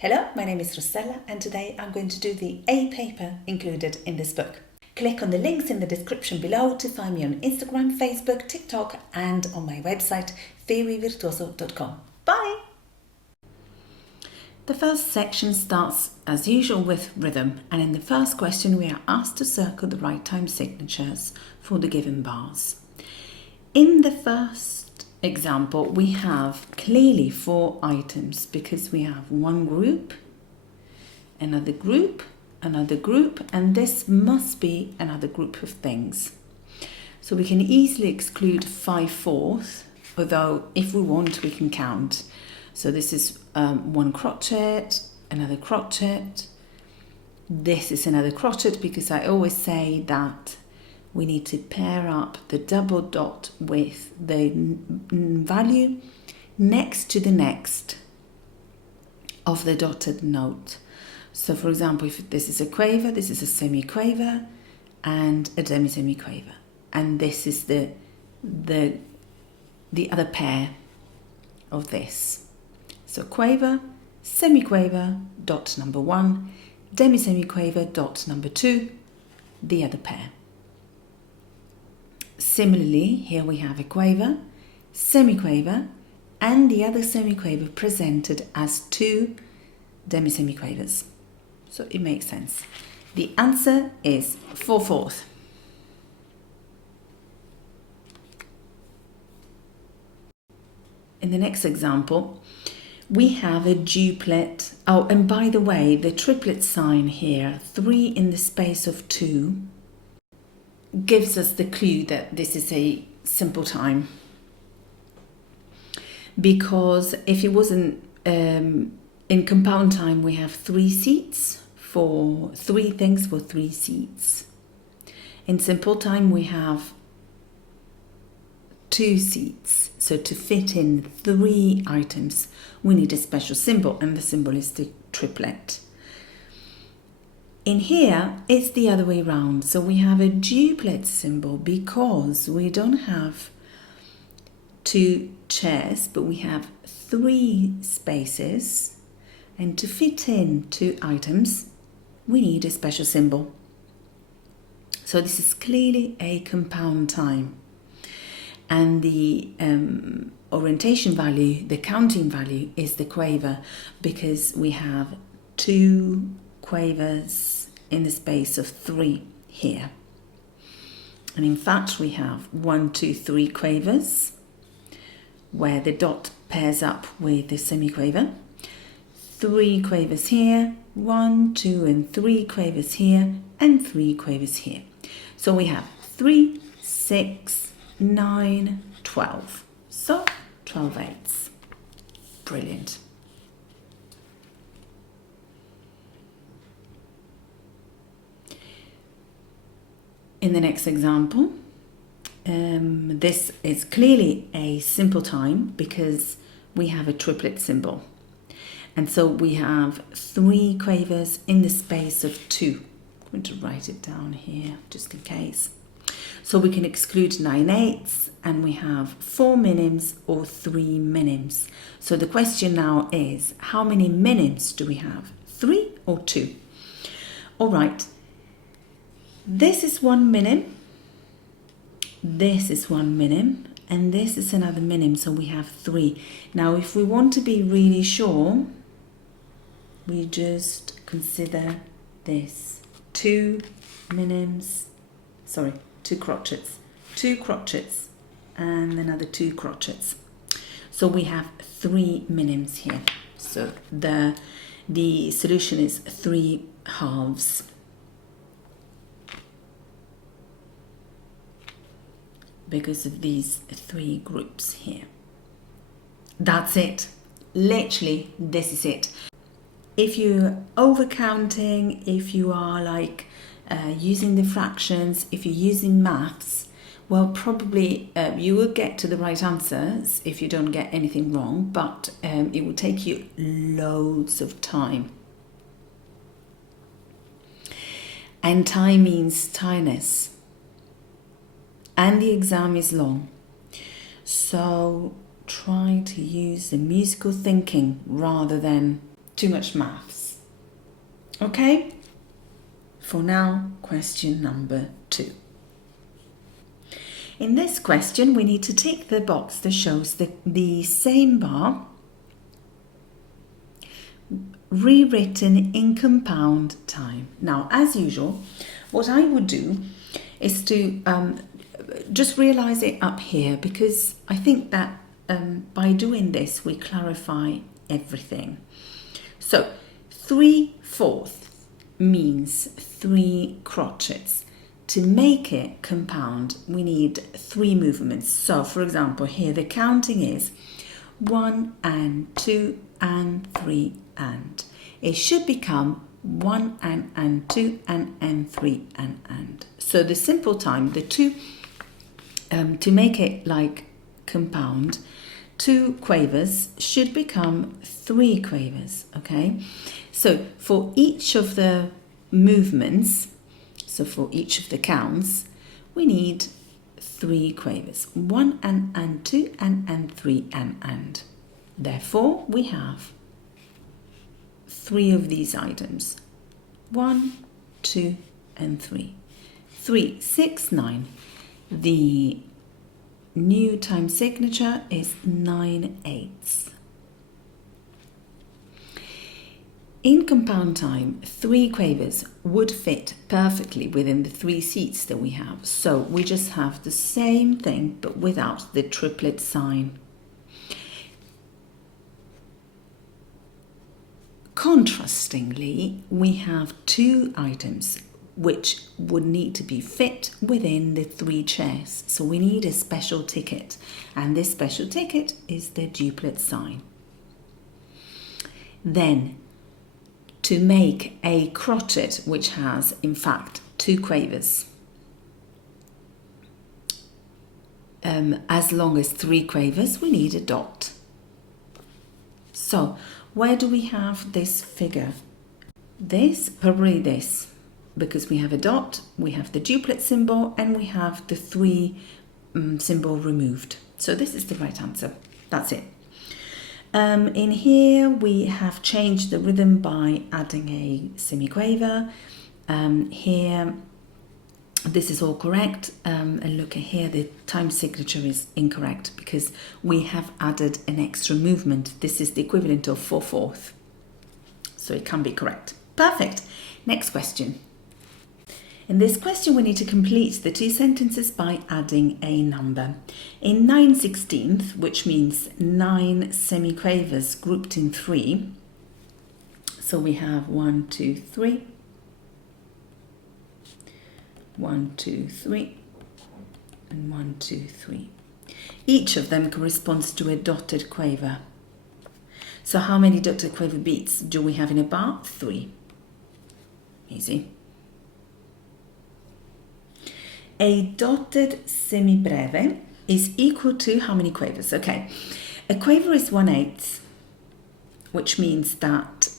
Hello, my name is Rossella and today I'm going to do the A paper included in this book. Click on the links in the description below to find me on Instagram, Facebook, TikTok and on my website virtuoso.com. Bye! The first section starts as usual with rhythm, and in the first question we are asked to circle the right time signatures for the given bars. In the first example, we have clearly 4 items because we have one group, another group, another group, and this must be another group of things. So we can easily exclude 5/4, although if we want we can count. So this is one crochet, another crochet, this is another crochet, because I always say that we need to pair up the double dot with the value next to the next of the dotted note. So for example, if this is a quaver, this is a semi-quaver and a demi-semi-quaver, and this is the other pair of this. So quaver, semi-quaver, dot number 1, demi-semi-quaver, dot number 2, the other pair. Similarly, here we have a quaver, semi-quaver, and the other semi-quaver presented as 2 demi-semi-quavers. So it makes sense. The answer is 4/4. In the next example, we have a duplet. Oh, and by the way, the triplet sign here, 3 in the space of 2, gives us the clue that this is a simple time. Because if it wasn't in compound time, we have 3 seats for 3 things for 3 seats. In simple time, we have 2 seats. So to fit in 3 items, we need a special symbol, and the symbol is the triplet. In here, it's the other way around. So we have a duplet symbol because we don't have 2 chairs, but we have 3 spaces. And to fit in 2 items, we need a special symbol. So this is clearly a compound time. And the orientation value, the counting value, is the quaver, because we have 2 quavers in the space of 3 here. And in fact, we have 1, 2, 3 quavers, where the dot pairs up with the semi-quaver. 3 quavers here, 1, 2, and 3 quavers here, and 3 quavers here. So we have 3, 6, 9, 12. So 12/8. Brilliant. In the next example, this is clearly a simple time because we have a triplet symbol. And so we have 3 quavers in the space of 2. I'm going to write it down here just in case. So we can exclude 9/8, and we have 4 minims or 3 minims. So the question now is, how many minims do we have? 3 or 2? All right. This is 1 minim, this is 1 minim, and this is another minim, so we have 3. Now, if we want to be really sure, we just consider this. 2 minims, 2 crotchets. 2 crotchets, and another 2 crotchets. So we have 3 minims here. So the solution is 3 halves. Because of these 3 groups here. That's it. Literally, this is it. If you're overcounting, if you are using the fractions, if you're using maths, well, probably you will get to the right answers if you don't get anything wrong, but it will take you loads of time. And time means tiredness. And the exam is long. So try to use the musical thinking rather than too much maths. Okay? For now, question number 2. In this question, we need to tick the box that shows the same bar rewritten in compound time. Now, as usual, what I would do is to just realise it up here, because I think that by doing this, we clarify everything. So, 3/4 means 3 crotchets. To make it compound, we need 3 movements. So, for example, here the counting is 1 and 2 and 3 and. It should become 1 and 2 and 3 and. So the simple time, the 2, to make it like compound, 2 quavers should become 3 quavers, okay? So for each of the movements, so for each of the counts, we need 3 quavers. 1 and 2 and 3 and. Therefore, we have 3 of these items. 1, 2 and 3. 3, 6, 9. The new time signature is 9/8. In compound time, 3 quavers would fit perfectly within the 3 seats that we have. So we just have the same thing, but without the triplet sign. Contrastingly, we have 2 items which would need to be fit within the 3 chairs. So we need a special ticket, and this special ticket is the duplet sign. Then, to make a crotchet which has, in fact, 2 quavers, as long as 3 quavers, we need a dot. So, where do we have this figure? Probably this, because we have a dot, we have the duplet symbol, and we have the 3 symbol removed. So this is the right answer. That's it. In here, we have changed the rhythm by adding a semiquaver. Here, this is all correct. And look at here, the time signature is incorrect because we have added an extra movement. This is the equivalent of 4/4. So it can be correct. Perfect. Next question. In this question, we need to complete the 2 sentences by adding a number. In 9/16, which means 9 semiquavers grouped in 3, so we have 1, 2, 3, 1, 2, 3, and 1, 2, 3. Each of them corresponds to a dotted quaver. So how many dotted quaver beats do we have in a bar? 3. Easy. A dotted semibreve is equal to how many quavers? Okay, a quaver is 1/8, which means that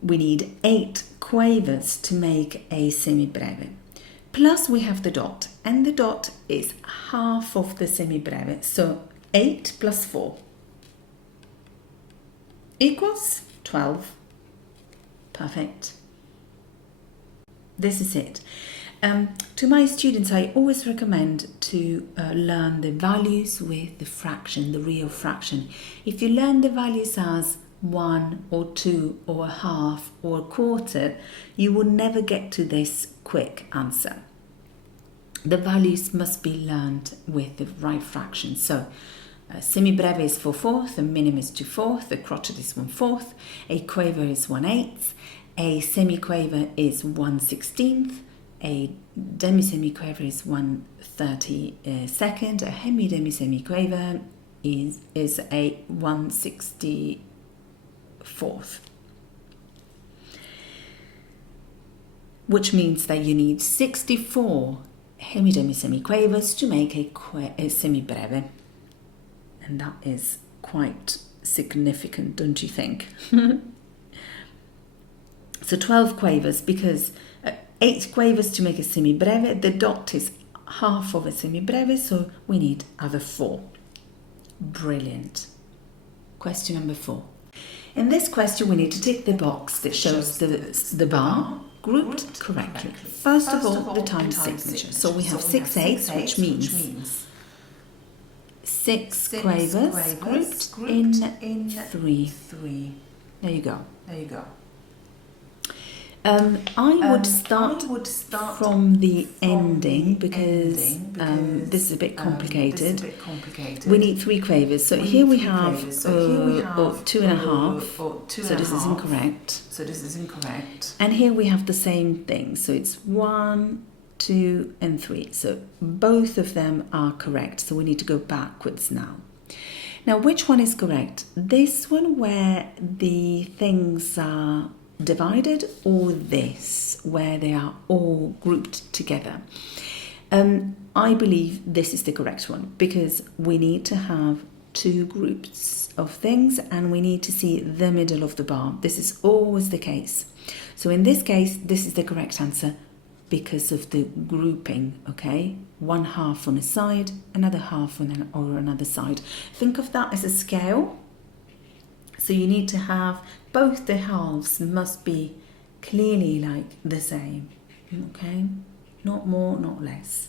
we need 8 quavers to make a semibreve. Plus we have the dot, and the dot is half of the semibreve. So 8 plus 4 equals 12. Perfect. This is it. To my students, I always recommend to learn the values with the fraction, the real fraction. If you learn the values as 1 or 2 or a half or a quarter, you will never get to this quick answer. The values must be learned with the right fraction. So semibreve is 4/4, a minim is 2/4, a crotchet is 1/4, a quaver is 1/8, a semiquaver is 1/16, a demi-semiquaver is 1/32, a hemi-demi-semiquaver is a 1/64, which means that you need 64 hemi-demi-semiquavers to make a semibreve, and that is quite significant, don't you think? So 12 quavers, because 8 quavers to make a semibreve. The dot is half of a semibreve, so we need other 4. Brilliant. Question number 4. In this question, we need to tick the box that shows the bar grouped correctly. First of all, the time signature. So we have 6/8, which means 6 quavers grouped in 3. There you go. I would start from the ending because this is a bit complicated. We need 3 quavers. So here we have 2.5. So this is incorrect. And here we have the same thing. So it's 1, 2, and 3. So both of them are correct. So we need to go backwards now. Now, which one is correct? This one where the things are divided, or this where they are all grouped together? I believe this is the correct one because we need to have 2 groups of things and we need to see the middle of the bar. This is always the case. So in this case, this is the correct answer because of the grouping, okay? One half on a side, another half on another side. Think of that as a scale. So you need to have both the halves must be clearly like the same, okay? Not more, not less.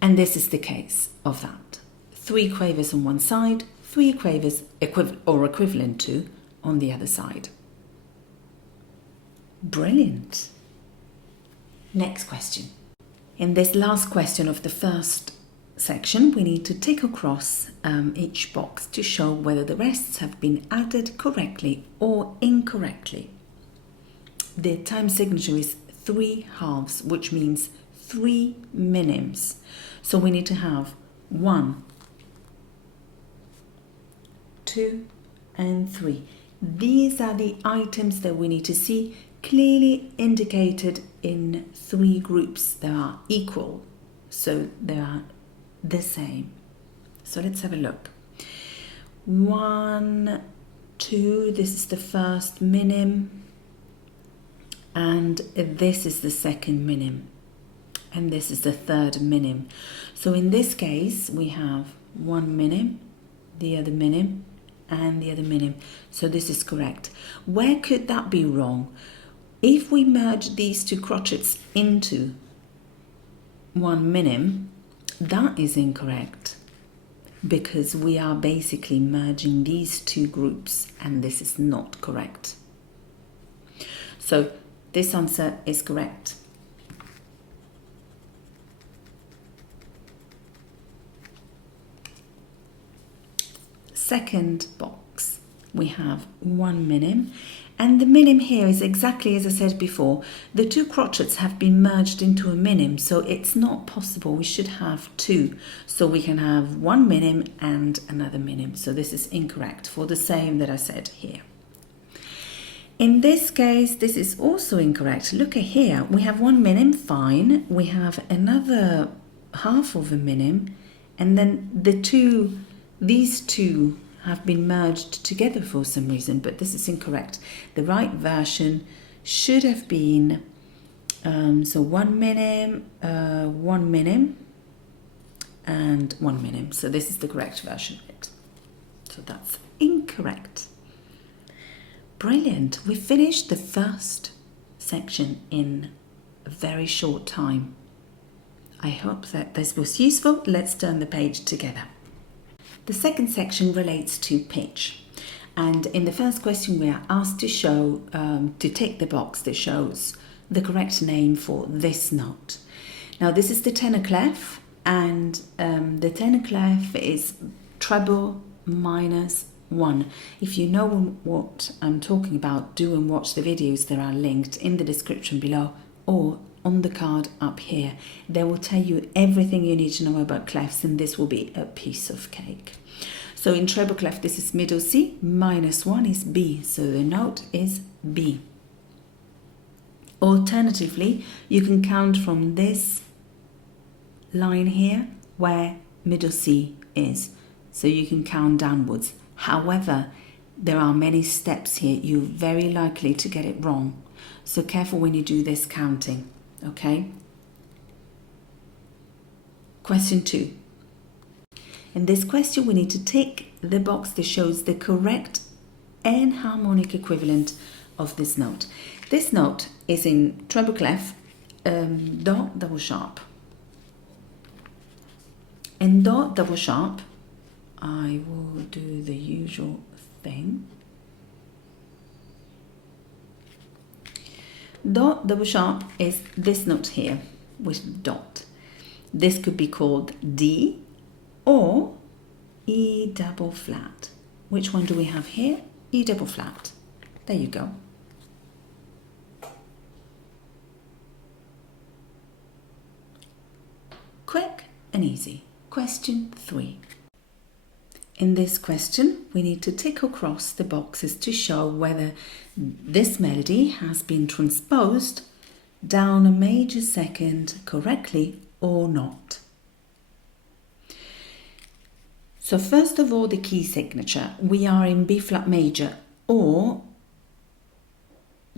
And this is the case of that. 3 quavers on one side, 3 quavers equivalent to on the other side. Brilliant. Next question. In this last question of the first section, we need to tick across each box to show whether the rests have been added correctly or incorrectly. The time signature is 3/2, which means 3 minims. So we need to have 1, 2, and 3. These are the items that we need to see clearly indicated in 3 groups that are equal. So they are the same. So let's have a look. 1, 2, this is the first minim, and this is the second minim, and this is the third minim. So in this case, we have 1 minim, the other minim, and the other minim. So this is correct. Where could that be wrong? If we merge these 2 crotchets into 1 minim, that is incorrect because we are basically merging these 2 groups and this is not correct. So this answer is correct. Second box, we have 1 minim, and the minim here is exactly as I said before. The 2 crotchets have been merged into a minim, so it's not possible. We should have 2, so we can have 1 minim and another minim. So this is incorrect for the same that I said here. In this case, this is also incorrect. Look at here, we have 1 minim, fine. We have another half of a minim, and then these two have been merged together for some reason, but this is incorrect. The right version should have been, so 1 minim, 1 minim, and 1 minim. So this is the correct version of it. So that's incorrect. Brilliant. We finished the first section in a very short time. I hope that this was useful. Let's turn the page together. The second section relates to pitch, and in the first question we are asked to tick the box that shows the correct name for this note. Now this is the tenor clef, and the tenor clef is treble minus 1. If you know what I'm talking about, do and watch the videos that are linked in the description below or on the card up here. They will tell you everything you need to know about clefs, and this will be a piece of cake. So in treble clef, this is middle C, minus 1 is B, so the note is B. Alternatively, you can count from this line here where middle C is, so you can count downwards. However, there are many steps here. You're very likely to get it wrong, so careful when you do this counting. Okay. Question 2. In this question, we need to tick the box that shows the correct enharmonic equivalent of this note. This note is in treble clef, Do double sharp. In Do double sharp, I will do the usual thing. Do double sharp is this note here with dot. This could be called D or E double flat. Which one do we have here? E double flat. There you go. Quick and easy. Question 3. In this question, we need to tick across the boxes to show whether this melody has been transposed down a major second correctly or not. So first of all, the key signature. We are in B flat major or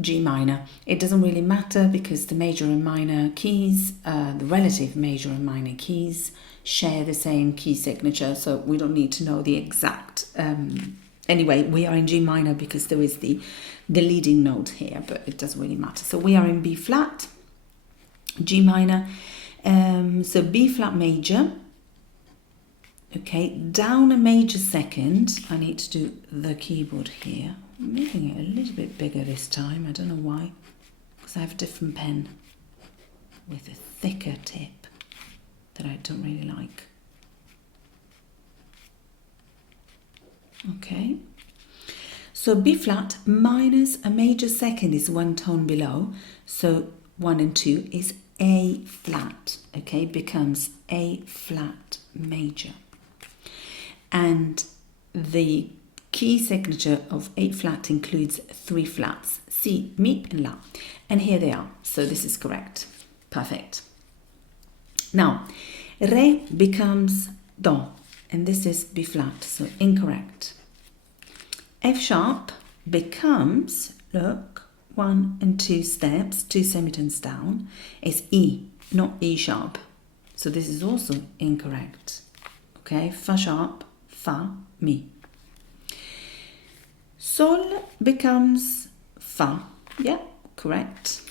G minor. It doesn't really matter because the major and minor keys, the relative major and minor keys, share the same key signature, so we don't need to know the exact. Anyway, we are in G minor because there is the leading note here, but it doesn't really matter. So we are in B flat, G minor, so B flat major. Okay, down a major second. I need to do the keyboard here. I'm making it a little bit bigger this time. I don't know why, because I have a different pen with a thicker tip that I don't really like. Okay, so B flat minus a major second is one tone below, so 1 and 2 is A flat, okay, becomes A flat major. And the key signature of A flat includes 3 flats, Si, Mi and La. And here they are, so this is correct. Perfect. Now, Re becomes Do, and this is B flat, so incorrect. F sharp becomes, look, 1 and 2 steps, 2 semitones down, is E, not E sharp. So this is also incorrect. Okay, Fa sharp, Fa, Mi. Sol becomes Fa, yeah, correct.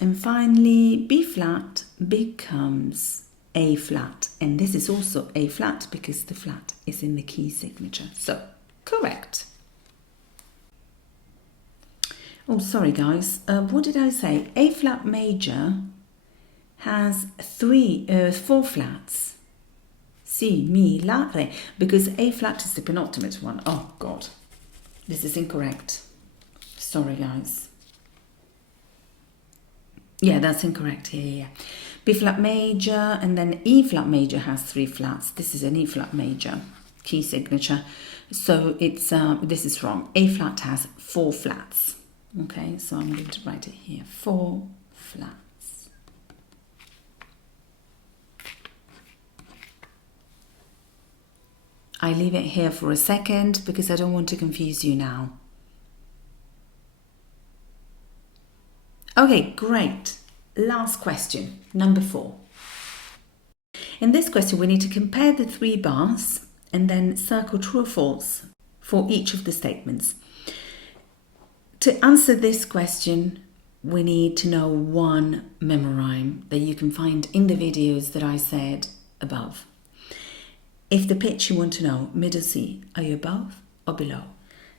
And finally, B flat becomes A flat, and this is also A flat because the flat is in the key signature, so correct. Oh, sorry guys, what did I say? A flat major has 4 flats. Si, Mi, La, Re, because A flat is the penultimate one. Oh God, this is incorrect. Sorry guys. Yeah, that's incorrect here. Yeah. B flat major, and then E flat major has 3 flats. This is an E flat major key signature, so it's this is wrong. A flat has 4 flats. Okay, so I'm going to write it here. 4 flats. I leave it here for a second because I don't want to confuse you now. Okay, great. Last question, number 4. In this question, we need to compare the 3 bars and then circle true or false for each of the statements. To answer this question, we need to know one memorime that you can find in the videos that I said above. If the pitch you want to know, middle C, are you above or below?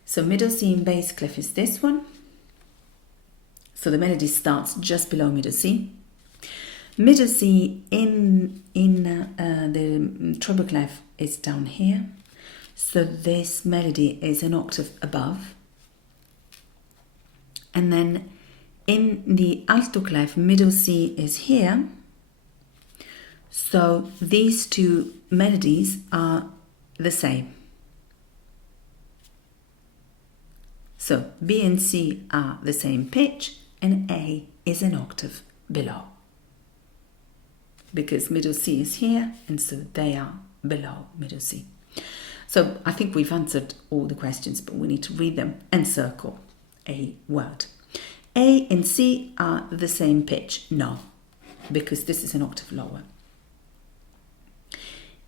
So middle C in bass clef is this one. So the melody starts just below middle C. Middle C in the treble clef is down here. So this melody is an octave above. And then in the alto clef, middle C is here. So these 2 melodies are the same. So B and C are the same pitch, and A is an octave below. Because middle C is here, and so they are below middle C. So I think we've answered all the questions, but we need to read them and circle a word. A and C are the same pitch. No, because this is an octave lower.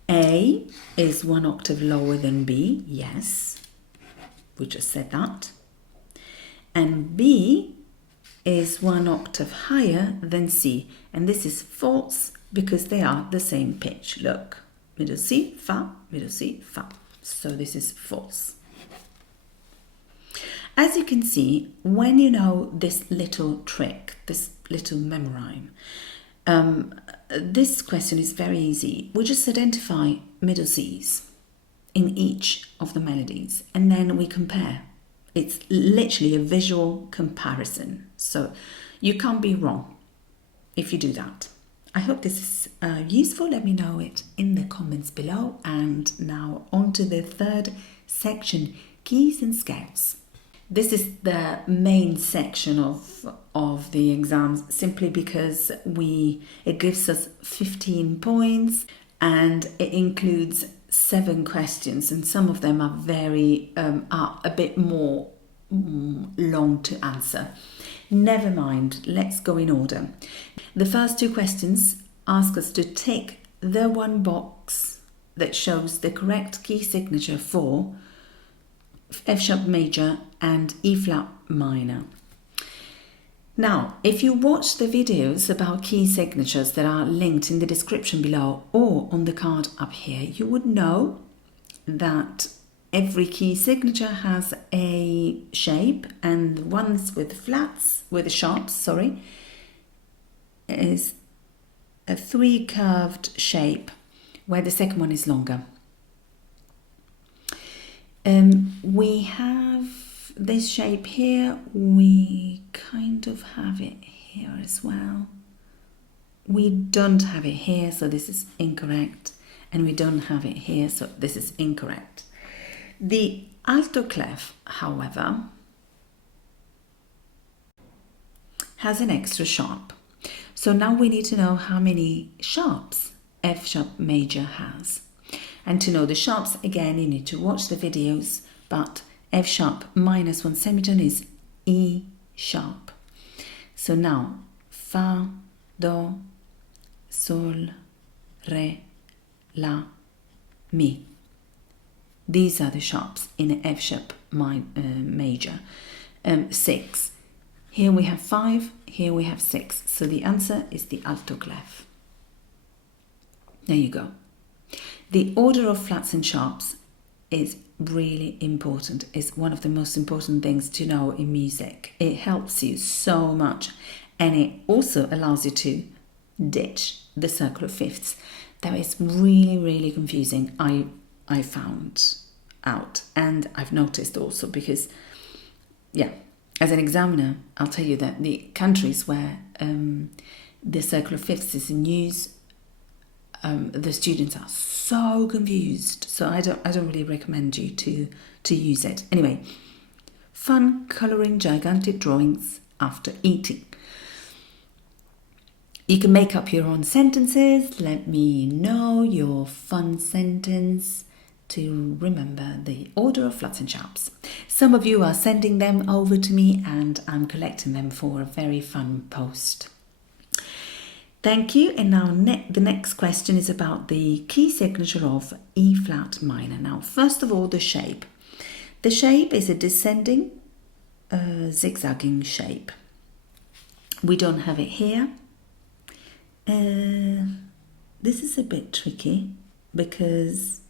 A is 1 octave lower than B. Yes. We just said that. And B is 1 octave higher than C. And this is false because they are the same pitch. Look, middle C, Fa, middle C, Fa. So this is false. As you can see, when you know this little trick, this little memorime, this question is very easy. We just identify middle Cs in each of the melodies and then we compare. It's literally a visual comparison. So you can't be wrong if you do that. I hope this is useful. Let me know it in the comments below. And now on to the third section, keys and scales. This is the main section of the exams simply because it gives us 15 points and it includes 7 questions and some of them are are a bit more long to answer. Never mind, let's go in order. The first 2 questions ask us to tick the one box that shows the correct key signature for F sharp major and E flat minor. Now, if you watch the videos about key signatures that are linked in the description below or on the card up here, you would know that every key signature has a shape, and the ones with sharps, is a 3 curved shape where the second one is longer. We have this shape here, we kind of have it here as well. We don't have it here, so this is incorrect. And we don't have it here, so this is incorrect. The alto clef, however, has an extra sharp. So now we need to know how many sharps F sharp major has. And to know the sharps, again, you need to watch the videos, but F sharp minus 1 semitone is E sharp. So now, Fa, Do, Sol, Re, La, Mi. These are the sharps in F sharp major. 6. Here we have 5, here we have 6. So the answer is the alto clef. There you go. The order of flats and sharps is really important. It's one of the most important things to know in music. It helps you so much, and it also allows you to ditch the circle of fifths. That is really, really confusing. I found out, and I've noticed also because, yeah, as an examiner, I'll tell you that the countries where the circle of fifths is in use, the students are so confused. So I don't really recommend you to use it. Anyway, fun colouring gigantic drawings after eating. You can make up your own sentences. Let me know your fun sentence to remember the order of flats and sharps. Some of you are sending them over to me and I'm collecting them for a very fun post. Thank you. And now the next question is about the key signature of E flat minor. Now, first of all, the shape. The shape is a descending zigzagging shape. We don't have it here. This is a bit tricky because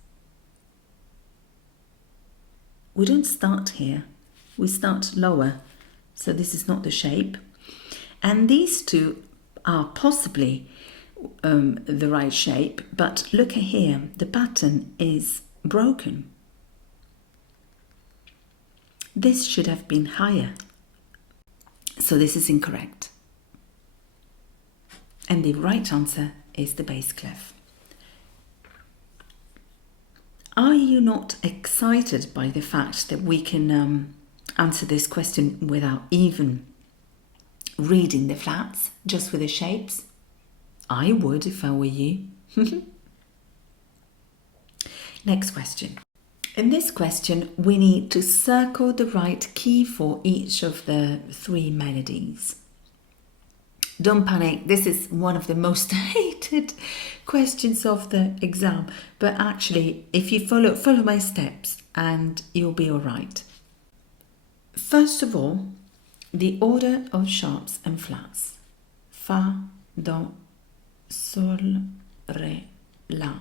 we don't start here. We start lower. So this is not the shape. And these two are possibly the right shape, but look at here, the pattern is broken. This should have been higher, so this is incorrect. And the right answer is the bass clef. Are you not excited by the fact that we can answer this question without even reading the flats, just with the shapes? I would if I were you. Next question. In this question, we need to circle the right key for each of the 3 melodies. Don't panic, this is one of the most hated questions of the exam, but actually, if you follow my steps, and you'll be all right. First of all, the order of sharps and flats. Fa, do, sol, re, la,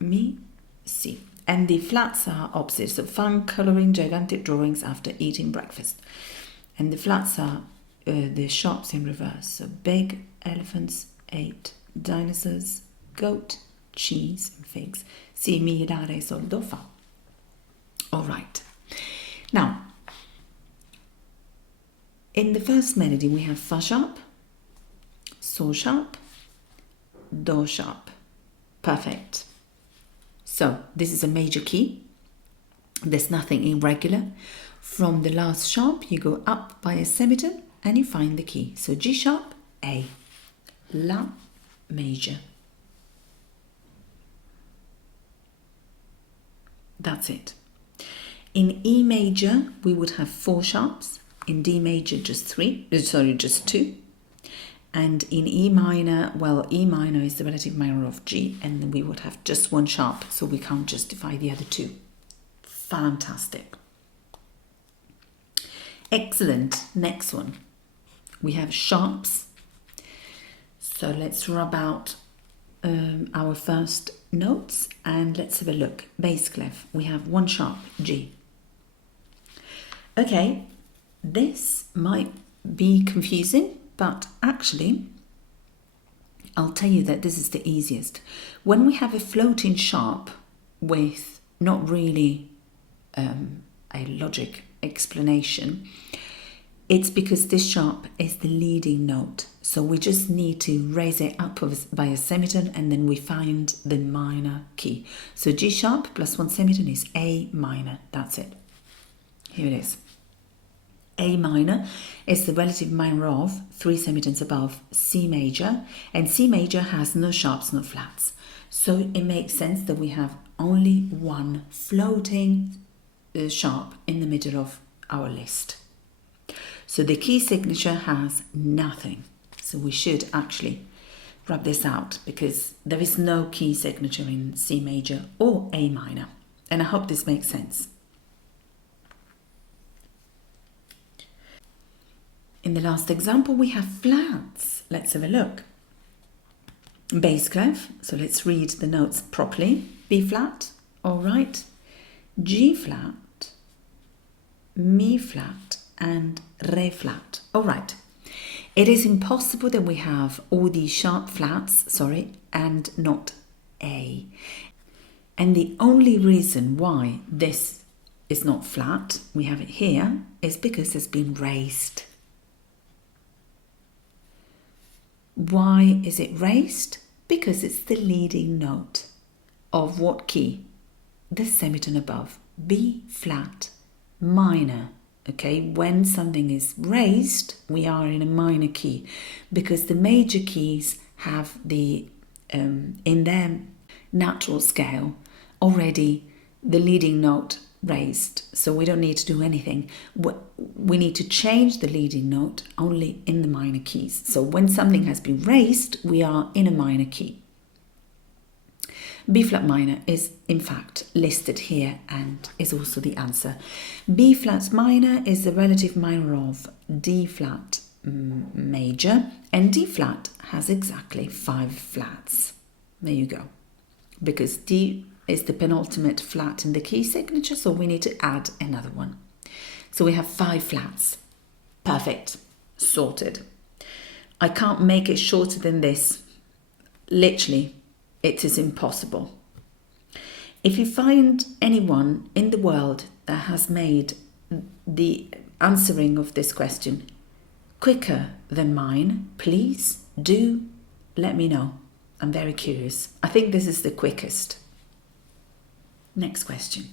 mi, si. And the flats are opposite. So fun colouring gigantic drawings after eating breakfast. And the flats are the sharps in reverse. So big elephants, 8 dinosaurs, goat, cheese, and figs. Si, mi, la, re, sol, do, fa. All right. Now, in the first melody, we have fa sharp, sol sharp, do sharp. Perfect. So this is a major key. There's nothing irregular. From the last sharp, you go up by a semitone and you find the key. So G sharp, A, La major. That's it. In E major, we would have 4 sharps. In D major, just 2. And in E minor, well, E minor is the relative minor of G, and then we would have just 1 sharp, so we can't justify the other 2. Fantastic. Excellent. Next one. We have sharps. So let's rub out our first notes and let's have a look. Bass clef, we have 1 sharp, G. Okay, this might be confusing, but actually, I'll tell you that this is the easiest. When we have a floating sharp with not really a logic explanation, it's because this sharp is the leading note. So we just need to raise it up by a semitone and then we find the minor key. So G sharp plus 1 semitone is A minor. That's it. Here it is. A minor is the relative minor of 3 semitones above C major, and C major has no sharps, no flats. So it makes sense that we have only 1 floating sharp in the middle of our list. So the key signature has nothing. So we should actually rub this out because there is no key signature in C major or A minor. And I hope this makes sense. In the last example, we have flats. Let's have a look. Bass clef, so let's read the notes properly. B flat, all right. G flat, Mi flat, and Re flat. All right. It is impossible that we have all these sharp flats, and not A. And the only reason why this is not flat, we have it here, is because it's been raised. Why is it raised? Because it's the leading note of what key? The semitone above, B flat minor. Okay, when something is raised, we are in a minor key because the major keys have the in their natural scale already the leading note raised, so we don't need to do anything. We need to change the leading note only in the minor keys. So when something has been raised, we are in a minor key. B flat minor is in fact listed here and is also the answer. B flat minor is the relative minor of D flat major, and D flat has exactly 5 flats. There you go. Because D is the penultimate flat in the key signature, so we need to add another one. So we have 5 flats. Perfect. Sorted. I can't make it shorter than this. Literally, it is impossible. If you find anyone in the world that has made the answering of this question quicker than mine, please do let me know. I'm very curious. I think this is the quickest. Next question.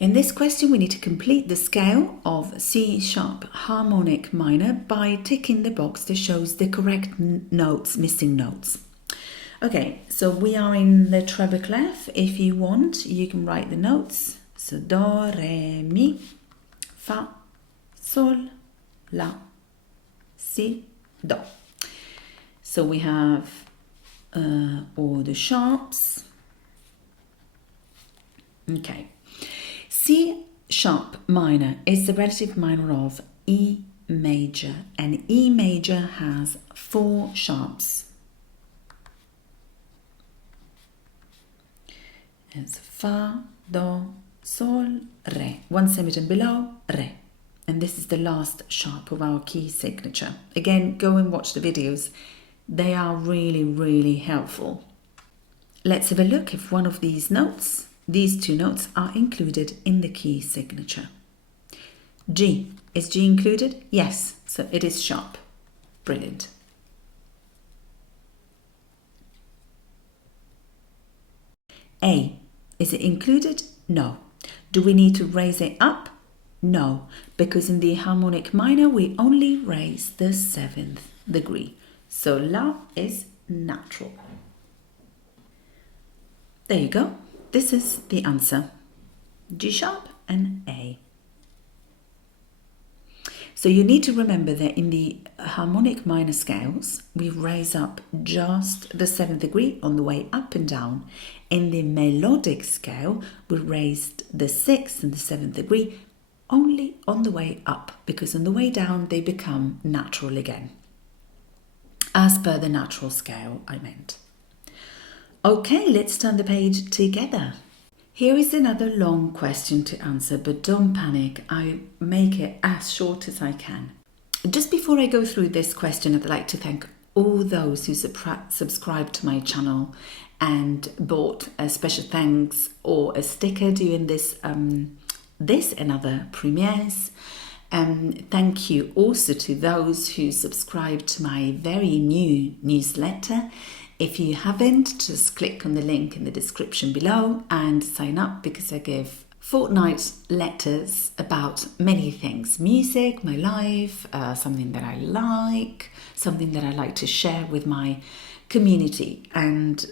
In this question, we need to complete the scale of C sharp harmonic minor by ticking the box that shows the correct notes, missing notes. Okay, so we are in the treble clef. If you want, you can write the notes. So do, re, mi, fa, sol, la, si, do. So we have all the sharps. Okay. C sharp minor is the relative minor of E major, and E major has 4 sharps. It's Fa, Do, Sol, Re. 1 semitone below, Re. And this is the last sharp of our key signature. Again, go and watch the videos. They are really, really helpful. Let's have a look if one of these notes, these 2 notes, are included in the key signature. G. Is G included? Yes, so it is sharp. Brilliant. A. Is it included? No. Do we need to raise it up? No, because in the harmonic minor we only raise the 7th degree. So La is natural. There you go. This is the answer. G sharp and A. So you need to remember that in the harmonic minor scales, we raise up just the 7th degree on the way up and down. In the melodic scale, we raised the 6th and the 7th degree only on the way up, because on the way down they become natural again. As per the natural scale, I meant. Okay, let's turn the page together. Here is another long question to answer, but don't panic, I make it as short as I can. Just before I go through this question, I'd like to thank all those who subscribed to my channel and bought a special thanks or a sticker during this and other premieres. Thank you also to those who subscribed to my very new newsletter. If you haven't, just click on the link in the description below and sign up, because I give fortnight letters about many things. Music, my life, something that I like, something that I like to share with my community. And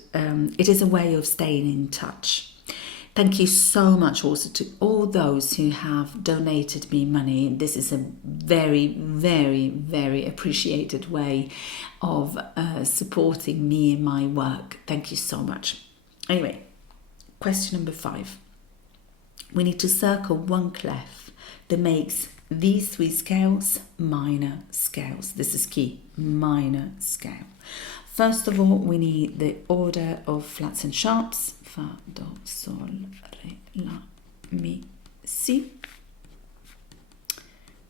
it is a way of staying in touch. Thank you so much also to all those who have donated me money. This is a very, very, very appreciated way of supporting me in my work. Thank you so much. Anyway, question number 5. We need to circle one clef that makes these 3 scales minor scales. This is key, minor scale. First of all, we need the order of flats and sharps. Fa, Do, Sol, Re, La, Mi, Si.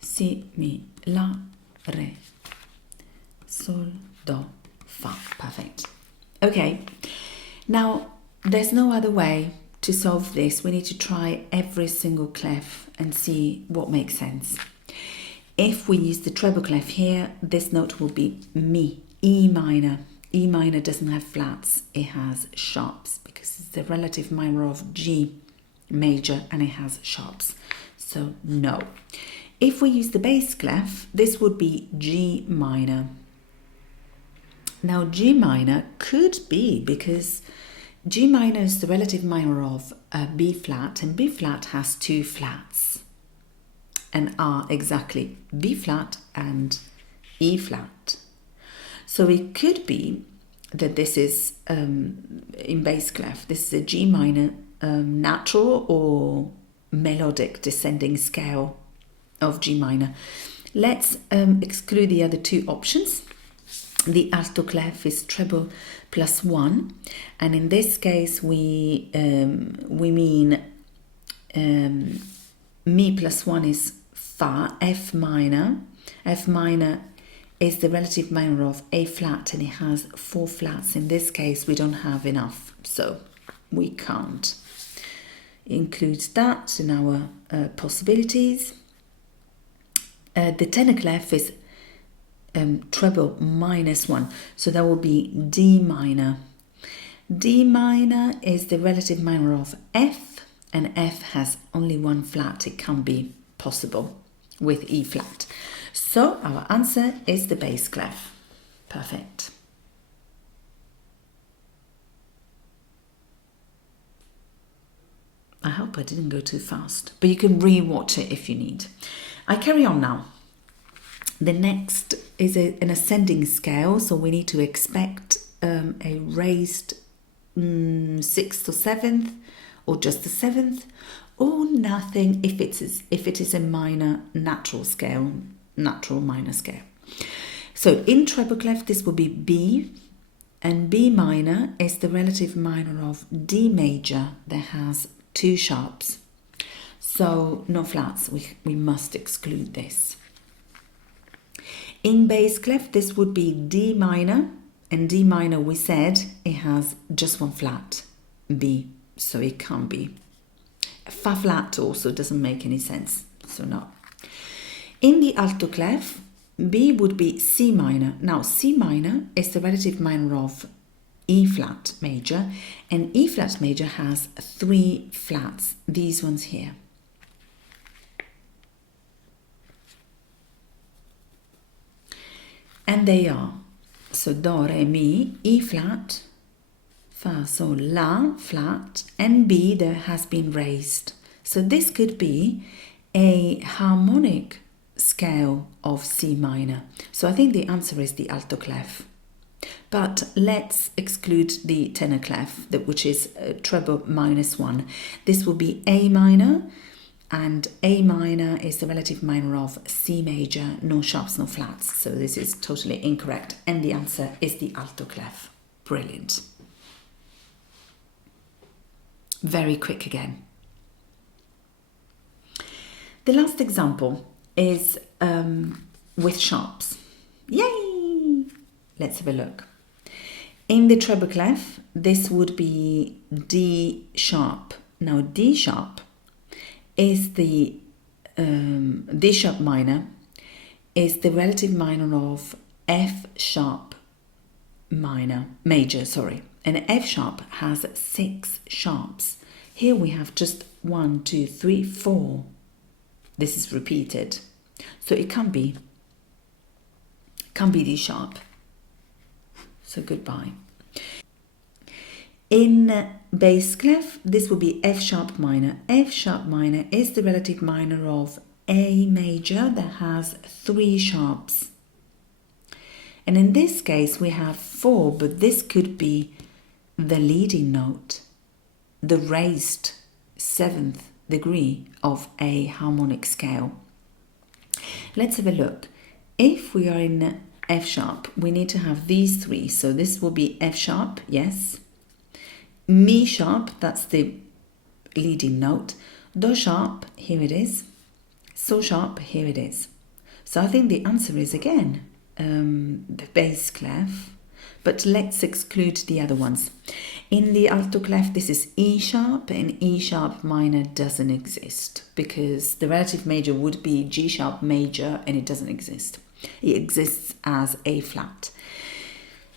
Si, Mi, La, Re, Sol, Do, Fa. Perfect. Okay, now there's no other way to solve this. We need to try every single clef and see what makes sense. If we use the treble clef here, this note will be Mi, E minor. E minor doesn't have flats, it has sharps, because it's the relative minor of G major and it has sharps. So no. If we use the bass clef, this would be G minor. Now G minor could be, because G minor is the relative minor of B flat, and B flat has 2 flats and are exactly B flat and E flat. So it could be that this is, in bass clef, this is a G minor natural or melodic descending scale of G minor. Let's exclude the other 2 options. The alto clef is treble plus 1, and in this case we mean Mi plus 1 is Fa, F minor. F minor is the relative minor of A flat, and it has 4 flats. In this case, we don't have enough, so we can't include that in our possibilities. The tenor clef is treble minus 1, so that will be D minor. D minor is the relative minor of F, and F has only 1 flat. It can't be possible with E flat. So our answer is the bass clef. Perfect. I hope I didn't go too fast, but you can re-watch it if you need. I carry on now. The next is an ascending scale, so we need to expect a raised 6th or 7th, or just the 7th, or nothing if it is a minor natural scale, natural minor scale. So in treble clef, this will be B, and B minor is the relative minor of D major that has two sharps. So no flats, we must exclude this. In bass clef, this would be D minor, and D minor, we said, it has just one flat, B, so it can't be. Fa flat also doesn't make any sense, so no. In the alto clef, B would be C minor. Now, C minor is the relative minor of E flat major, and E flat major has three flats, these ones here. And they are, so do, re, mi, E flat, fa, sol, la flat, and B that has been raised. So this could be a harmonic scale of C minor. So I think the answer is the alto clef. But let's exclude the tenor clef, which is treble -1. This will be A minor, and A minor is the relative minor of C major, no sharps, no flats. So this is totally incorrect, and the answer is the alto clef. Brilliant. Very quick again. The last example is with sharps. Yay! Let's have a look. In the treble clef, this would be D sharp. Now D sharp is the D sharp minor is the relative minor of F sharp major, and F sharp has 6 sharps. Here we have just 1, 2, 3, 4. This is repeated, so it can't be D sharp. So goodbye. In bass clef, this will be F sharp minor. F sharp minor is the relative minor of A major that has 3 sharps. And in this case, we have 4, but this could be the leading note, the raised 7th degree of a harmonic scale. Let's have a look. If we are in F sharp, we need to have these 3. So this will be F sharp, yes. Mi sharp, that's the leading note. Do sharp, here it is. So sharp, here it is. So I think the answer is again the bass clef, but let's exclude the other ones. In the alto clef, this is E sharp, and E sharp minor doesn't exist because the relative major would be G sharp major, and it doesn't exist. It exists as A flat.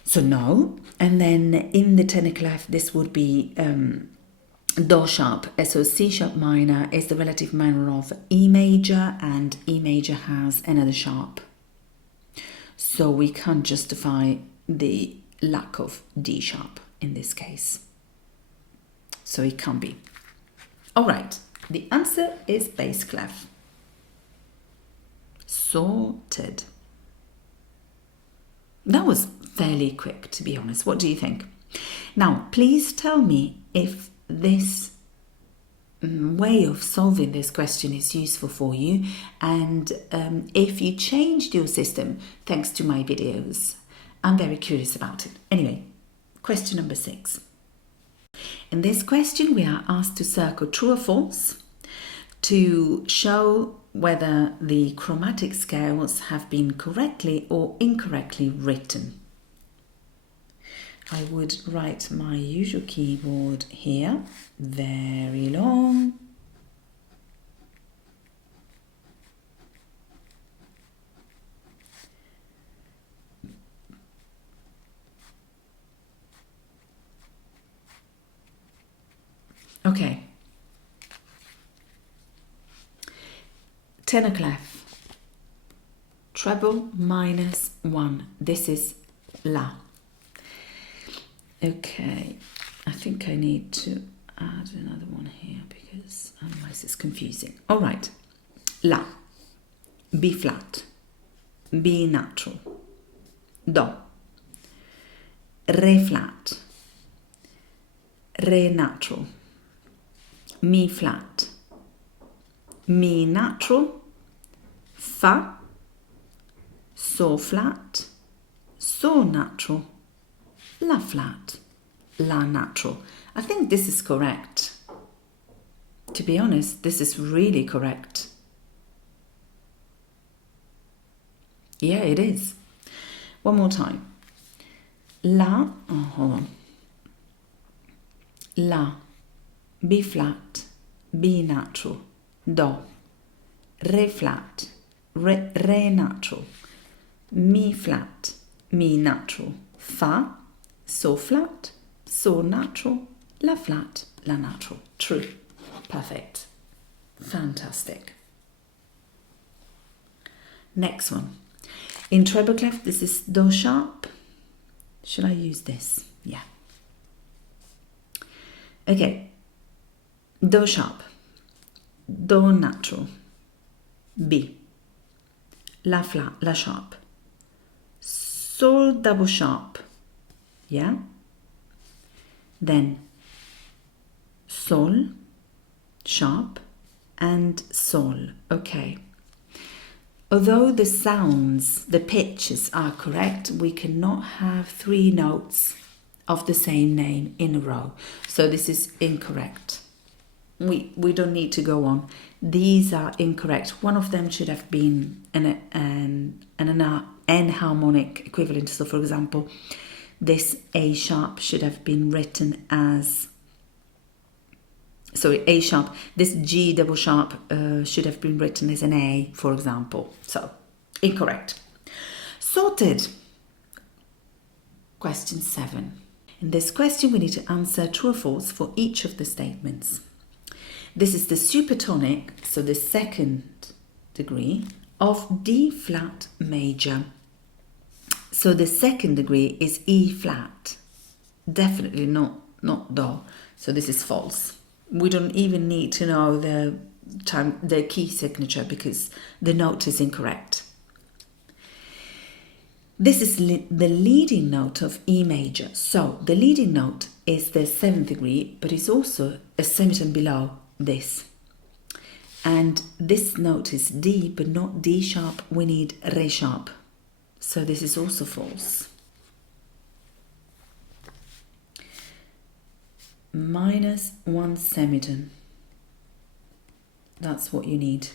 So no. And then in the tenor clef, this would be Do sharp. So C sharp minor is the relative minor of E major, and E major has another sharp. So we can't justify the lack of D sharp in this case. So it can't be. All right, the answer is bass clef. Sorted. That was fairly quick, to be honest. What do you think? Now, please tell me if this way of solving this question is useful for you, and if you changed your system thanks to my videos. I'm very curious about it. Anyway, question number 6. In this question, we are asked to circle true or false to show whether the chromatic scales have been correctly or incorrectly written. I would write my usual keyboard here, very long. Okay. Tenor clef. Treble -1. This is La. Okay, I think I need to add another one here because otherwise it's confusing. All right, La, B flat, B natural, Do, Re flat, Re natural, Mi flat, mi natural, fa, so flat, so natural, la flat, la natural. I think this is correct. To be honest, this is really correct. Yeah, it is. One more time. La, hold on. La, B flat, B natural, do, re flat, re natural, mi flat, mi natural, fa, so flat, so natural, la flat, la natural. True. Perfect. Fantastic. Next one. In treble clef, this is do sharp. Should I use this? Yeah. Okay. Do sharp, do natural, B, la flat, la sharp, sol double sharp, yeah? Then sol, sharp, and sol, okay. Although the sounds, the pitches are correct, we cannot have 3 notes of the same name in a row. So this is incorrect. We don't need to go on. These are incorrect. One of them should have been an enharmonic equivalent. So for example, this A sharp should have been written as, sorry, A sharp. This G double sharp should have been written as an A, for example. So incorrect. Sorted. Question 7. In this question, we need to answer true or false for each of the statements. This is the supertonic, so the 2nd degree of D flat major. So the 2nd degree is E flat, definitely not Do. So this is false. We don't even need to know the key signature because the note is incorrect. This is the leading note of E major. So the leading note is the 7th degree, but it's also a semitone below this. And this note is D, but not D sharp. We need Re sharp. So this is also false. -1 semitone. That's what you need.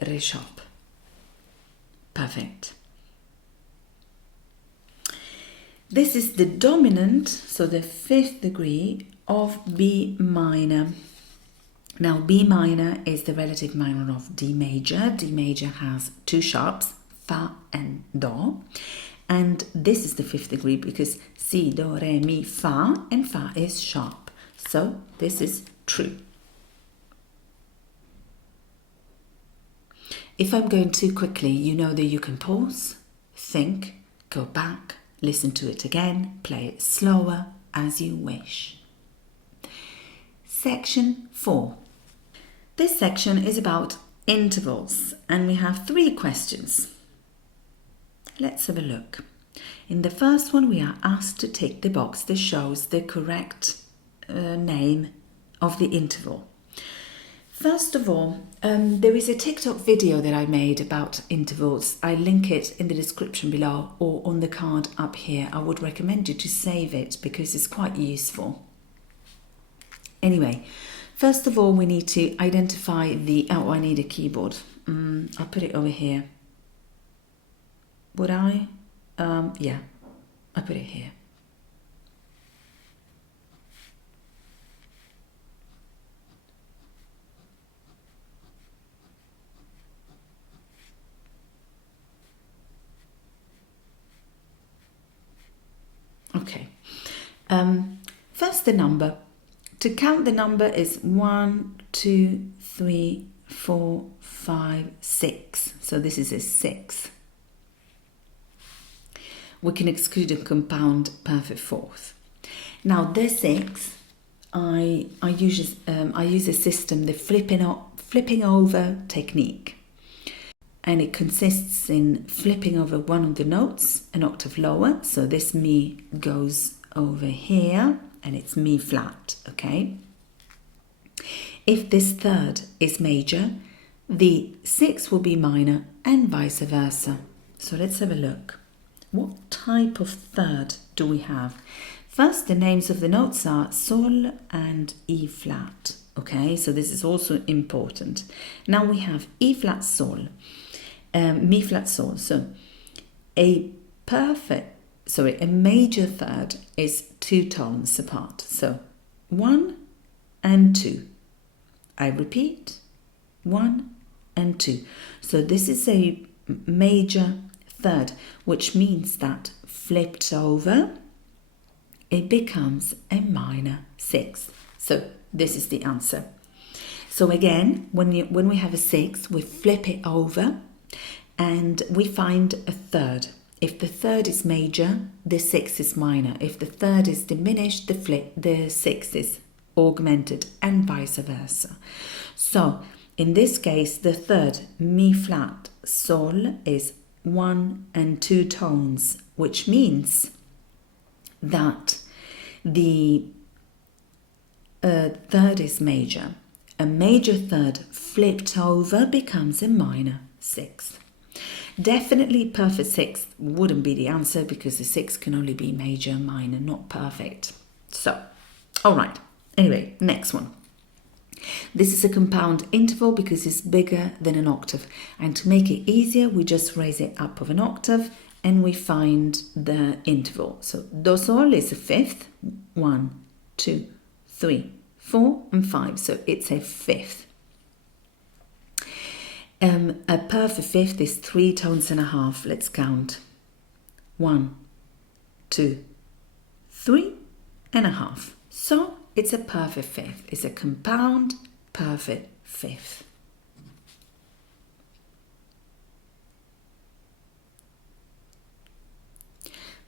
Re sharp. Perfect. This is the dominant, so the 5th degree of B minor. Now B minor is the relative minor of D major. D major has 2 sharps, Fa and Do. And this is the 5th degree because Si, Do, Re, Mi, Fa, and Fa is sharp. So this is true. If I'm going too quickly, you know that you can pause, think, go back, listen to it again, play it slower as you wish. Section 4. This section is about intervals and we have 3 questions. Let's have a look. In the first one, we are asked to tick the box that shows the correct name of the interval. First of all, there is a TikTok video that I made about intervals. I link it in the description below or on the card up here. I would recommend you to save it because it's quite useful. Anyway, first of all, we need to identify I need a keyboard. I'll put it over here. Would I? Yeah, I put it here. Okay. First, the number. To count the number is 1, 2, 3, 4, 5, 6. So this is a 6. We can exclude a compound perfect fourth. Now this 6, I use a system, the flipping over technique. And it consists in flipping over one of the notes an octave lower. So this Mi goes over here and it's Mi flat, okay? If this third is major, the sixth will be minor and vice versa. So let's have a look. What type of third do we have? First, the names of the notes are Sol and E flat. Okay, so this is also important. Now we have E flat Sol, Mi flat Sol. So a major third is 2 tones apart. So 1 and 2. I repeat, 1 and 2. So this is a major third, which means that flipped over, it becomes a minor sixth. So this is the answer. So again, when we have a sixth, we flip it over and we find a third. If the third is major, the sixth is minor. If the third is diminished, the sixth is augmented, and vice versa. So in this case, the third, Mi flat Sol, is 1 and 2 tones, which means that the third is major. A major third flipped over becomes a minor sixth. Definitely perfect sixth wouldn't be the answer because the sixth can only be major, minor, not perfect. So, all right. Anyway, next one. This is a compound interval because it's bigger than an octave. And to make it easier, we just raise it up of an octave and we find the interval. So Do Sol is a fifth. 1, 2, 3, 4, and 5. So it's a fifth. A perfect fifth is 3 tones and a half. Let's count. 1, 2, 3 and a half. So it's a perfect fifth. It's a compound perfect fifth.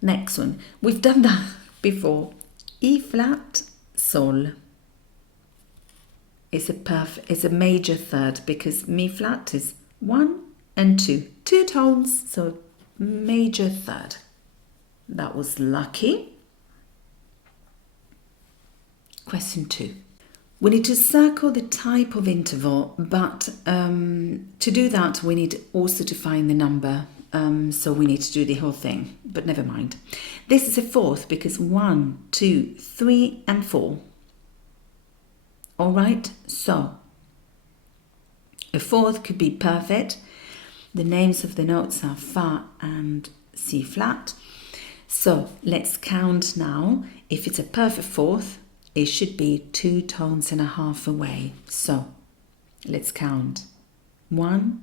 Next one. We've done that before. E flat Sol is a major third because Mi flat is 1 and 2. 2 tones, so major third. That was lucky. Question 2. We need to circle the type of interval, but to do that we need also to find the number. So we need to do the whole thing, but never mind. This is a fourth because 1, 2, 3 and 4. All right, so a fourth could be perfect. The names of the notes are Fa and C flat. So let's count now. If it's a perfect fourth, it should be 2 tones and a half away. So let's count. 1,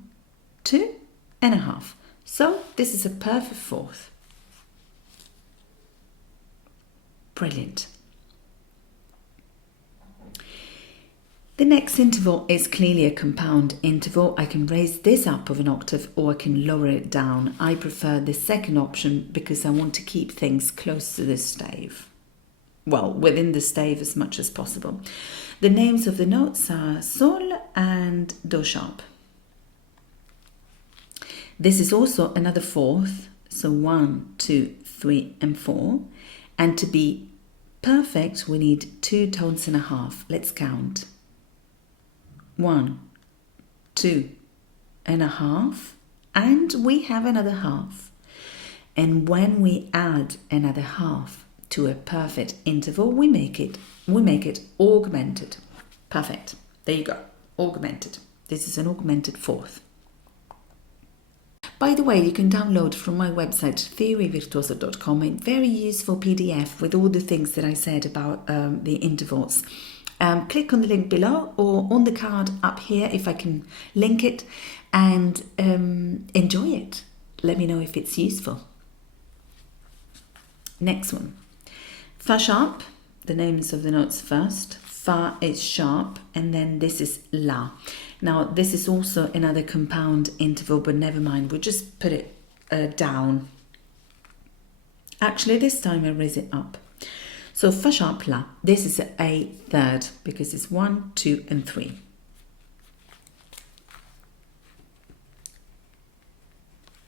2 and a half. So this is a perfect fourth. Brilliant. The next interval is clearly a compound interval. I can raise this up of an octave or I can lower it down. I prefer the second option because I want to keep things close to the stave. Well, within the stave as much as possible. The names of the notes are Sol and Do sharp. This is also another fourth. So 1, 2, 3 and 4. And to be perfect, we need 2 tones and a half. Let's count. 1, 2 and a half, and we have another half. And when we add another half to a perfect interval, we make it augmented. Perfect. There you go. Augmented. This is an augmented fourth. By the way, you can download from my website theoryvirtuoso.com a very useful PDF with all the things that I said about the intervals. Click on the link below or on the card up here if I can link it, and enjoy it. Let me know if it's useful. Next one. Fa sharp, the names of the notes first. Fa is sharp, and then this is La. Now this is also another compound interval, but never mind, we'll just put it down. Actually, this time I raise it up. So Fa sharp La, this is a third because it's 1, 2 and 3.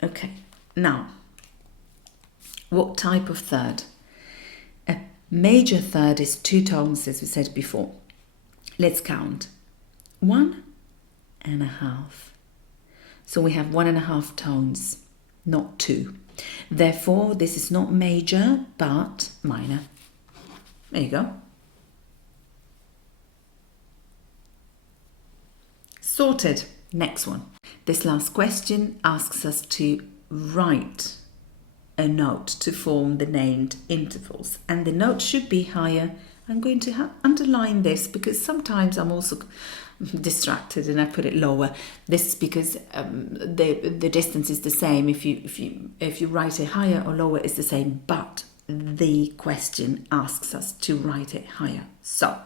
Okay, now, what type of third? A major third is 2 tones, as we said before. Let's count. 1.5. So we have 1.5 tones, not 2. Therefore, this is not major, but minor. There you go. Sorted. Next one. This last question asks us to write a note to form the named intervals, and the note should be higher. I'm going to underline this because sometimes I'm also distracted and I put it lower. This is because the distance is the same. If you write it higher or lower, it's the same, but the question asks us to write it higher. So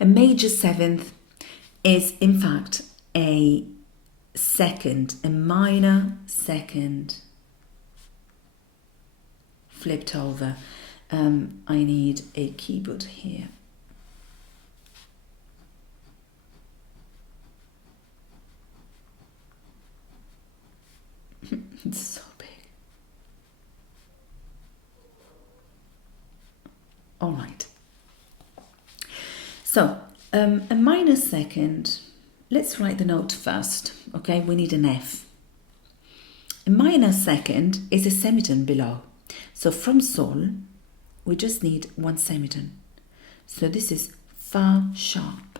a major seventh is in fact a second, a minor second flipped over. I need a keyboard here. It's so big. All right. So a minor second, let's write the note first. Okay, we need an F. A minor second is a semitone below. So from sol, we just need one semitone. So this is fa sharp.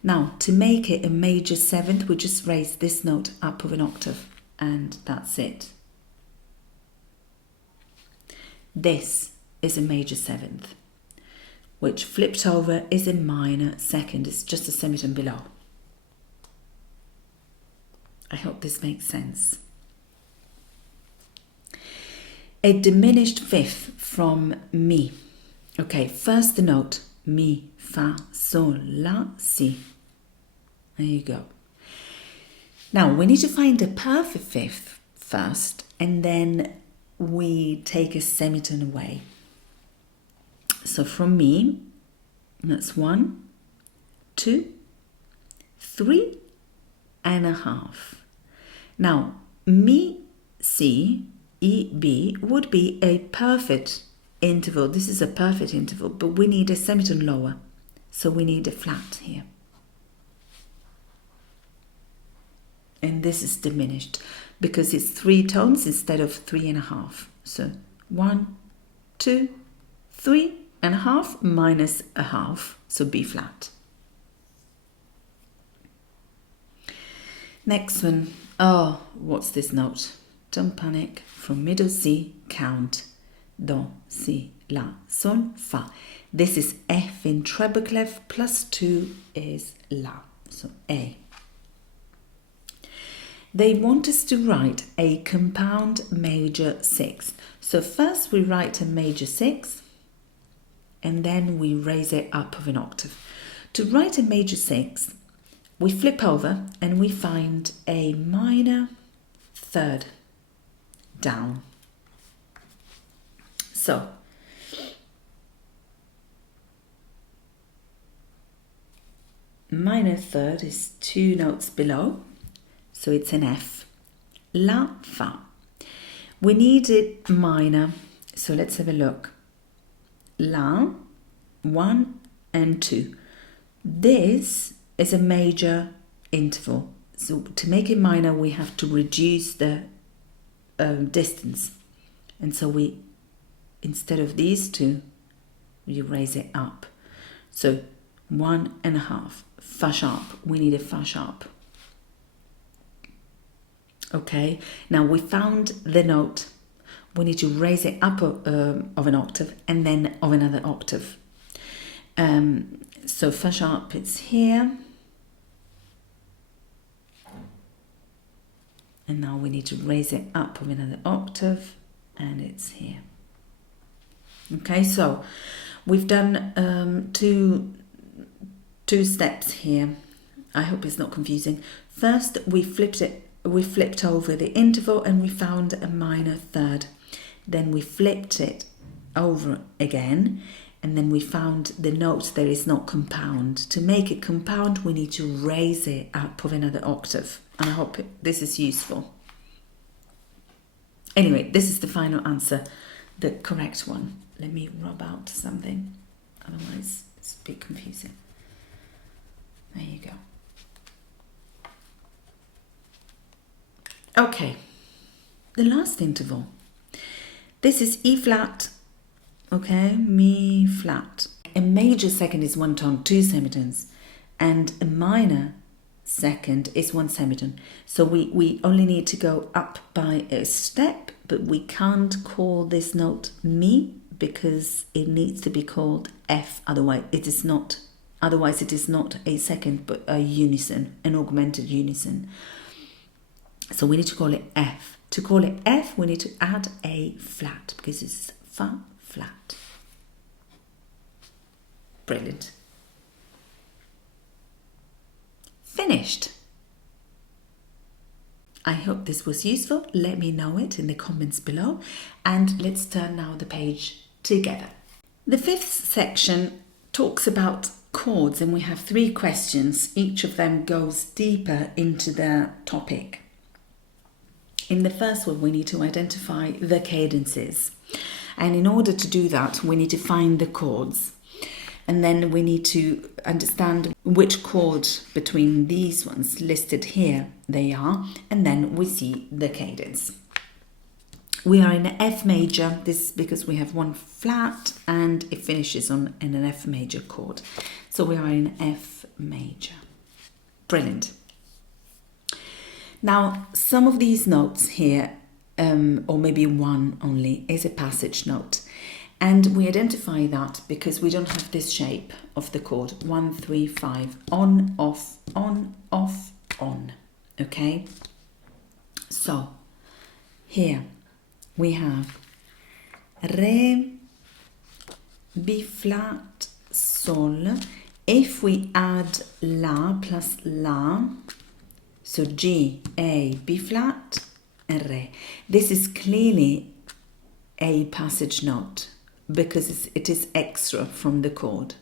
Now, to make it a major seventh, we just raise this note up of an octave, and that's it. This is a major seventh, which flipped over is a minor second. It's just a semitone below. I hope this makes sense. A diminished fifth from mi. Okay, first the note mi, fa, sol, la, si. There you go. Now we need to find a perfect fifth first, and then we take a semitone away. So from mi, that's 1, 2, 3.5. Now mi, si, e, b would be a perfect interval. This is a perfect interval, but we need a semitone lower. So we need a flat here. And this is diminished because it's 3 tones instead of 3.5. So 1, 2, 3.5 minus a half. So B flat. Next one. Oh, what's this note? Don't panic. From middle C, count. Do, si, la, sol, fa. This is F in treble clef, plus 2 is la. So A. They want us to write a compound major 6. So first we write a major 6, and then we raise it up of an octave. To write a major 6, we flip over and we find a minor third down. So minor third is 2 notes below, so it's an F. La, fa. We need it minor, so let's have a look. La, 1 and 2. This is a major interval. So to make it minor, we have to reduce the distance. And so we, instead of these two, we raise it up. So 1.5. Fa sharp. We need a fa sharp. Okay, now we found the note. We need to raise it up of an octave and then of another octave. So fa sharp, it's here. And now we need to raise it up of another octave, and it's here. Okay, so we've done two steps here. I hope it's not confusing. First, we flipped over the interval and we found a minor third. Then we flipped it over again, and then we found the note that is not compound. To make it compound, we need to raise it up of another octave. And I hope this is useful. Anyway, this is the final answer, the correct one. Let me rub out something, otherwise it's It's a bit confusing. There you go. Okay, the last interval. This is E flat, okay, Mi flat. A major second is one tone, 2 semitones, and a minor second is 1 semitone. So we only need to go up by a step, but we can't call this note Mi because it needs to be called F, otherwise it is not a second but a unison, an augmented unison. So we need to call it F. To call it F, we need to add a flat because it's Fa flat. Brilliant. Finished. I hope this was useful. Let me know it in the comments below. And let's turn now the page together. The fifth section talks about chords, and we have 3 questions. Each of them goes deeper into the topic. In the first one, we need to identify the cadences. And in order to do that, we need to find the chords. And then we need to understand which chord between these ones listed here they are. And then we see the cadence. We are in F major. This is because we have 1 flat and it finishes in an F major chord. So we are in F major. Brilliant. Now, some of these notes here, or maybe one only, is a passage note. And we identify that because we don't have this shape of the chord. 1, 3, 5, on, off, on, off, on. Okay? So, here we have Re, B flat, Sol. If we add La plus La, so G, A, B flat, and Re. This is clearly a passage note because it is extra from the chord.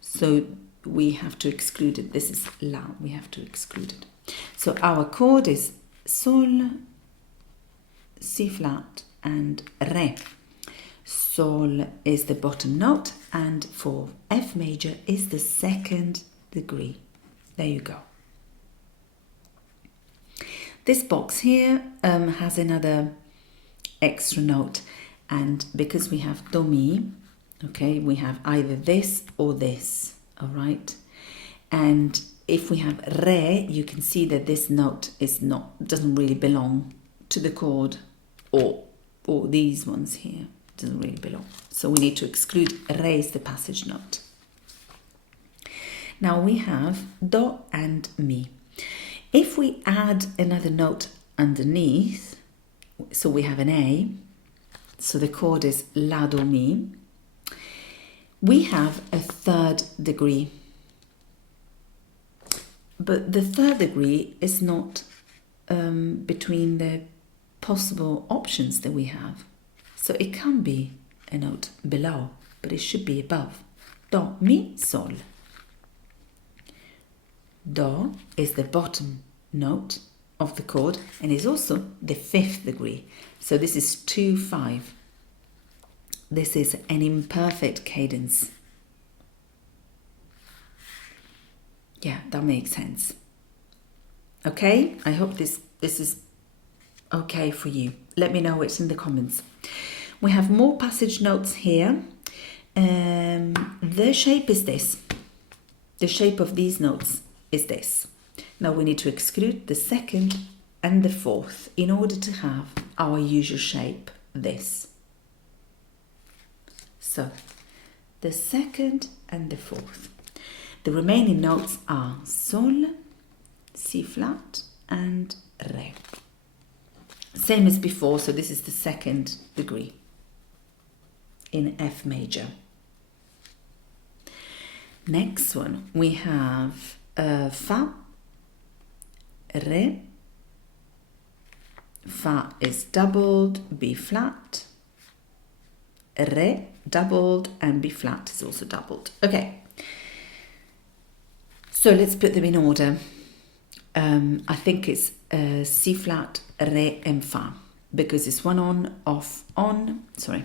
So we have to exclude it. This is La, we have to exclude it. So our chord is Sol, C flat, and Re. Sol is the bottom note, and for F major is the 2nd degree. There you go. This box here has another extra note, and because we have Do Mi, okay, we have either this or this, all right? And if we have Re, you can see that this note doesn't really belong to the chord, or these ones here, doesn't really belong. So we need to exclude Re is the passage note. Now we have Do and Mi. If we add another note underneath, so we have an A, so the chord is La, Do, Mi, we have a 3rd degree. But the 3rd degree is not between the possible options that we have. So it can be a note below, but it should be above. Do, Mi, Sol. Do is the bottom note of the chord and is also the 5th degree. So this is 2, 5. This is an imperfect cadence. Yeah, that makes sense. Okay, I hope this is okay for you. Let me know it in the comments. We have more passage notes here. The shape is this. The shape of these notes is this. Now we need to exclude the 2nd and the 4th in order to have our usual shape, this. So, the 2nd and the 4th. The remaining notes are Sol, C flat, and Re. Same as before, so this is the 2nd degree in F major. Next one, we have Fa, Re, Fa is doubled, B flat, Re doubled, and B flat is also doubled. Okay, so let's put them in order. I think it's C flat, Re, and Fa because it's 1 on, off, on, sorry,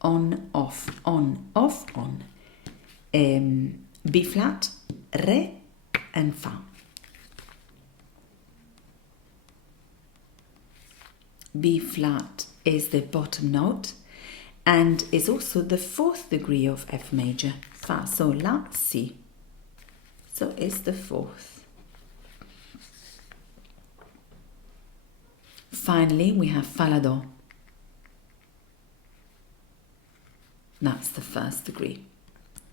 on, off, on, off, on. B flat, Re and Fa. B flat is the bottom note and is also the 4th degree of F major. Fa, Sol, La, Si. So it's the 4th. Finally, we have Fa, La, Do. That's the 1st degree.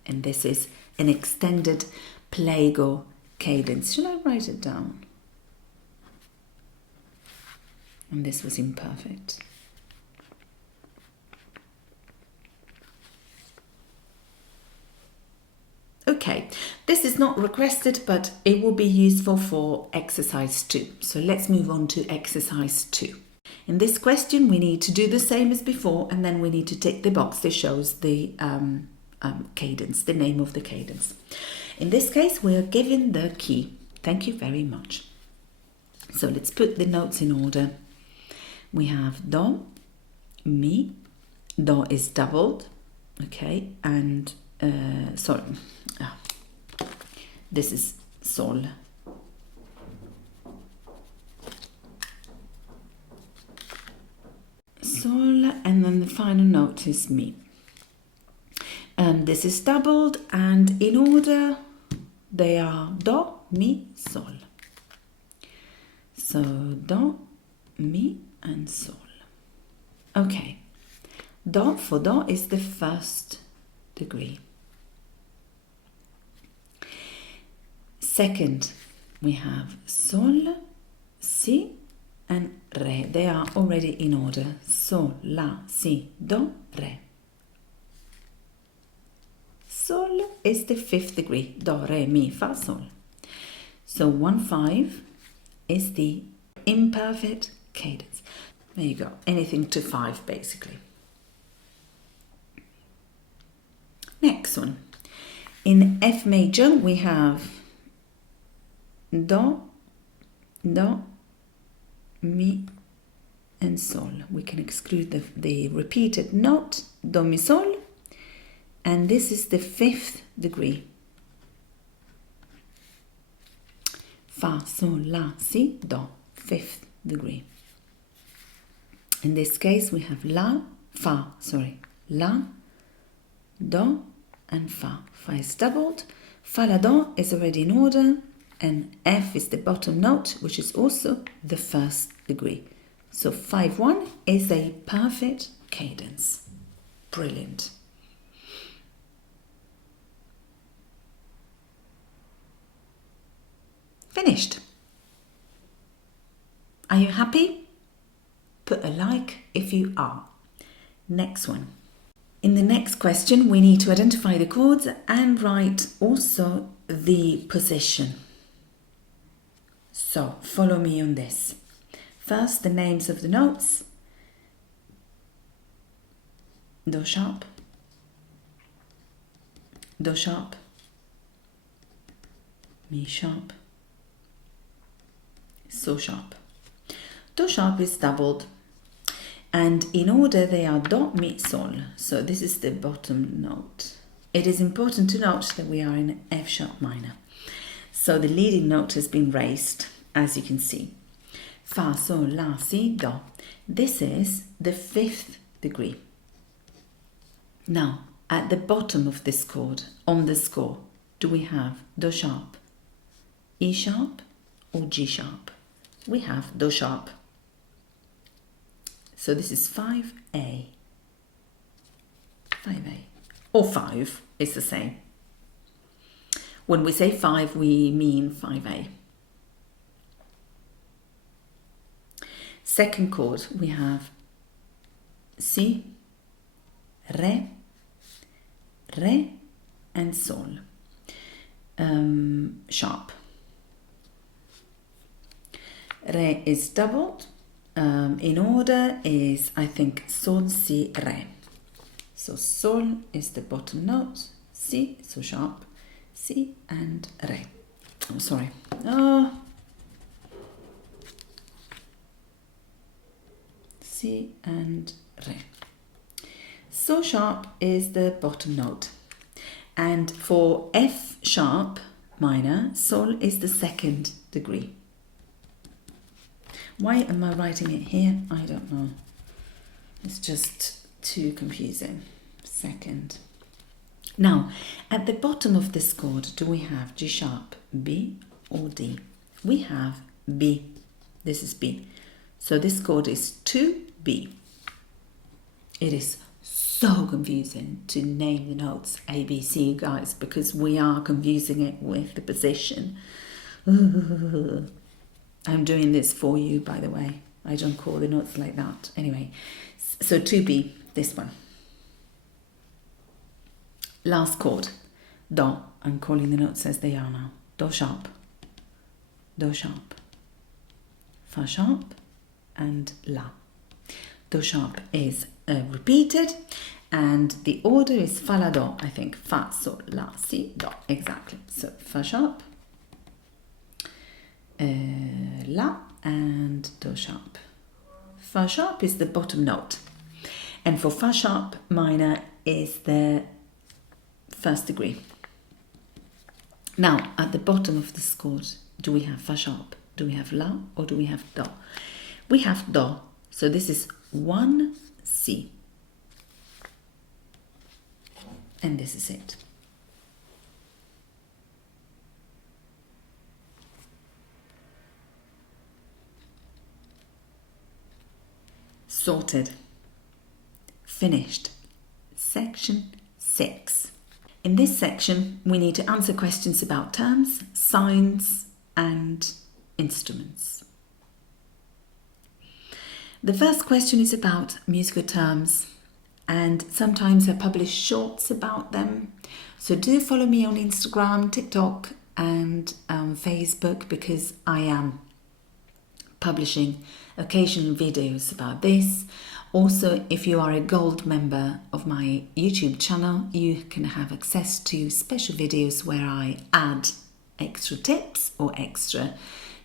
And this is an extended plagal cadence. Should I write it down? And this was imperfect. Okay, this is not requested, but it will be useful for exercise 2. So let's move on to exercise 2. In this question, we need to do the same as before, and then we need to tick the box that shows the cadence, the name of the cadence. In this case, we are given the key. Thank you very much. So let's put the notes in order. We have Do, Mi. Do is doubled, okay, and this is Sol. Sol, and then the final note is Mi. This is doubled, and in order they are Do, Mi, Sol. So Do, Mi, and Sol. Okay, Do for Do is the 1st degree. Second, we have Sol, Si, and Re. They are already in order. Sol, La, Si, Do, Re. Sol is the 5th degree. Do, Re, Mi, Fa, Sol. So 1-5 is the imperfect cadence. There you go. Anything to 5 basically. Next one. In F major we have Do, Do, Mi, and Sol. We can exclude the repeated note, Do, Mi, Sol, and this is the 5th degree. Fa, Sol, La, Si, Do, 5th degree. In this case we have La, Do, and Fa. Fa is doubled, Fa, La, Do is already in order, and F is the bottom note, which is also the 1st degree. So 5-1 is a perfect cadence. Brilliant. Finished. Are you happy? Put a like if you are. Next one. In the next question, we need to identify the chords and write also the position. So follow me on this. First, the names of the notes. Do sharp, Do sharp, Mi sharp, So sharp. Do sharp is doubled, and in order they are Do, Mi, Sol. So this is the bottom note. It is important to note that we are in F sharp minor. So the leading note has been raised, as you can see. Fa, Sol, La, Si, Do. This is the 5th degree. Now, at the bottom of this chord, on the score, do we have Do sharp, E sharp, or G sharp? We have Do sharp. So this is 5A. 5A. Or 5 is the same. When we say 5, we mean 5A. Second chord, we have Si, Re, Re, and Sol. Sharp. Re is doubled. In order is, I think, Sol, Si, Re. So Sol is the bottom note, Si, so sharp, Si, and Re. Oh, sorry. Si and Re. So sharp is the bottom note. And for F sharp minor, sol is the second degree. Why am I writing it here? I don't know. It's just too confusing. Second. Now, at the bottom of this chord, do we have G sharp, B or D? We have B. This is B. So this chord is 2B. It is so confusing to name the notes A, B, C, guys, because we are confusing it with the position. I'm doing this for you, by the way. I don't call the notes like that. Anyway, so 2B, this one. Last chord, Do. I'm calling the notes as they are now. Do sharp, Do sharp, Fa sharp, and La. Do sharp is repeated, and the order is Fa, La, Do, I think. Fa, Sol, La, Si, Do. Exactly. So Fa sharp, La, and Do sharp. Fa sharp is the bottom note, and for Fa sharp minor is the first degree. Now, at the bottom of this chord, do we have Fa sharp, do we have La, or do we have Do? We have Do, so this is 1C. And this is it. Sorted. Finished. Section 6. In this section, we need to answer questions about terms, signs, and instruments. The first question is about musical terms, and sometimes I publish shorts about them. So do follow me on Instagram, TikTok, and Facebook, because I am publishing occasional videos about this. Also, if you are a gold member of my YouTube channel, you can have access to special videos where I add extra tips or extra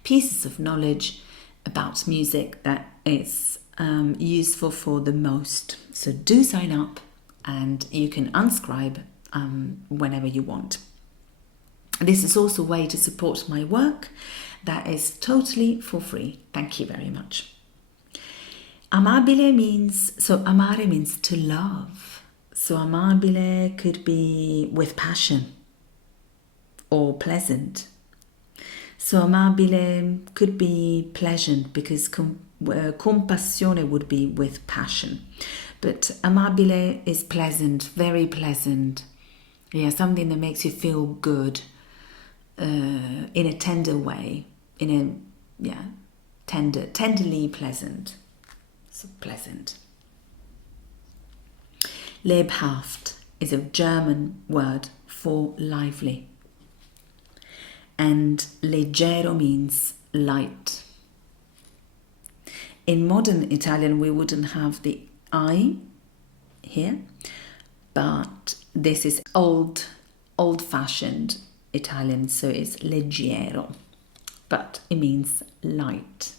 pieces of knowledge about music that is useful for the most. So do sign up, and you can unscribe whenever you want. This is also a way to support my work that is totally for free. Thank you very much. Amabile means, so amare means to love. So amabile could be with passion or pleasant. So amabile could be pleasant, because compassione would be with passion. But amabile is pleasant, very pleasant. Yeah, something that makes you feel good in a tender way, tenderly pleasant. So pleasant. Lebhaft is a German word for lively. And leggero means light. In modern Italian, we wouldn't have the I here, but this is old-fashioned Italian, so it's leggero, but it means light.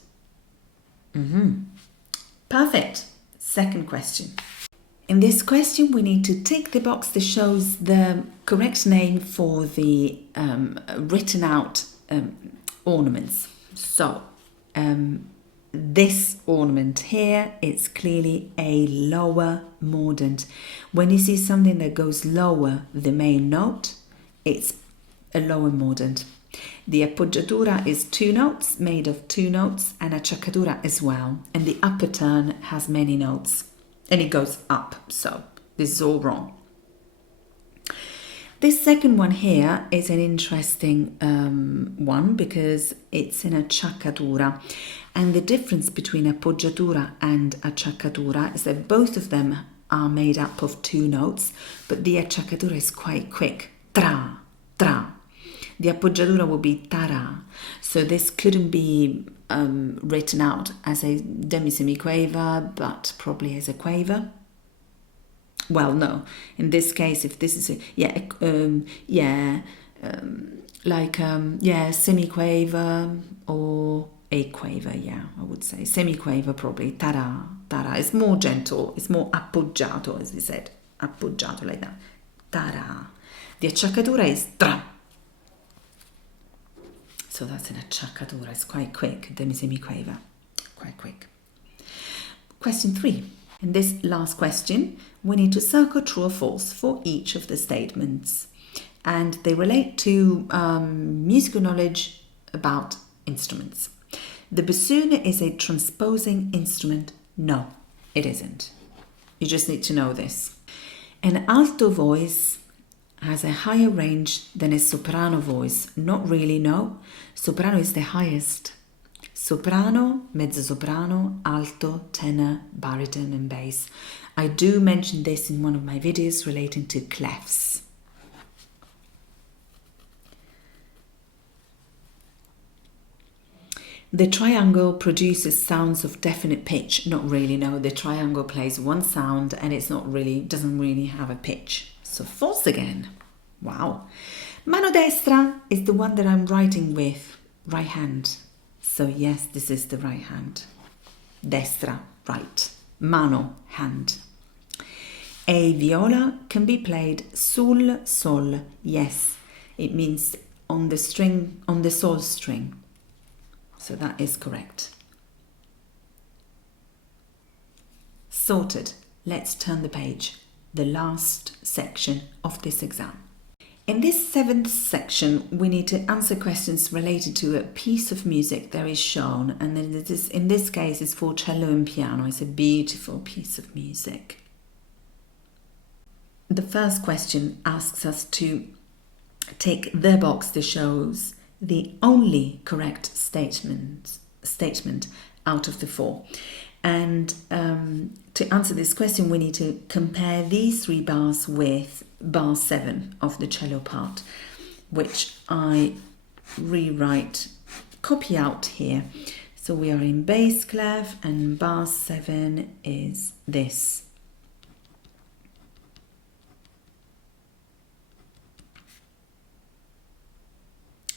Perfect. Second question. In this question, we need to tick the box that shows the correct name for the written out ornaments. So, this ornament here is clearly a lower mordant. When you see something that goes lower the main note, it's a lower mordant. The appoggiatura is 2 notes, made of 2 notes, and acciaccatura as well. And the upper turn has many notes, and it goes up. So this is all wrong. This second one here is an interesting one, because it's an acciaccatura. And the difference between appoggiatura and acciaccatura is that both of them are made up of 2 notes, but the acciaccatura is quite quick. Tra, tra. The appoggiatura will be tara. So this couldn't be written out as a demisemiquaver, but probably as a quaver. Well, no. In this case, if this is a semiquaver or a quaver. Yeah, I would say semiquaver probably. Tara, tara. It's more gentle. It's more appoggiato, as we said. Appoggiato like that. Tara. The acciaccatura is tra. So that's an acciaccatura, it's quite quick, demi-semiquaver, quite quick. Question 3. In this last question, we need to circle true or false for each of the statements. And they relate to musical knowledge about instruments. The bassoon is a transposing instrument. No, it isn't. You just need to know this. An alto voice has a higher range than a soprano voice. Not really, no. Soprano is the highest. Soprano, mezzo-soprano, alto, tenor, baritone and bass. I do mention this in one of my videos relating to clefs. The triangle produces sounds of definite pitch. Not really, no. The triangle plays one sound and doesn't really have a pitch. So false again. Wow. Mano destra is the one that I'm writing with, right hand. So yes, this is the right hand. Destra, right. Mano, hand. A viola can be played sul sol. Yes, it means on the string, on the sol string. So that is correct. Sorted. Let's turn the page. The last section of this exam. In this 7th section, we need to answer questions related to a piece of music that is shown. And then in this case, it's for cello and piano. It's a beautiful piece of music. The first question asks us to take the box that shows the only correct statement out of the 4. And to answer this question, we need to compare these 3 bars with bar 7 of the cello part, which I copy out here. So we are in bass clef and bar 7 is this.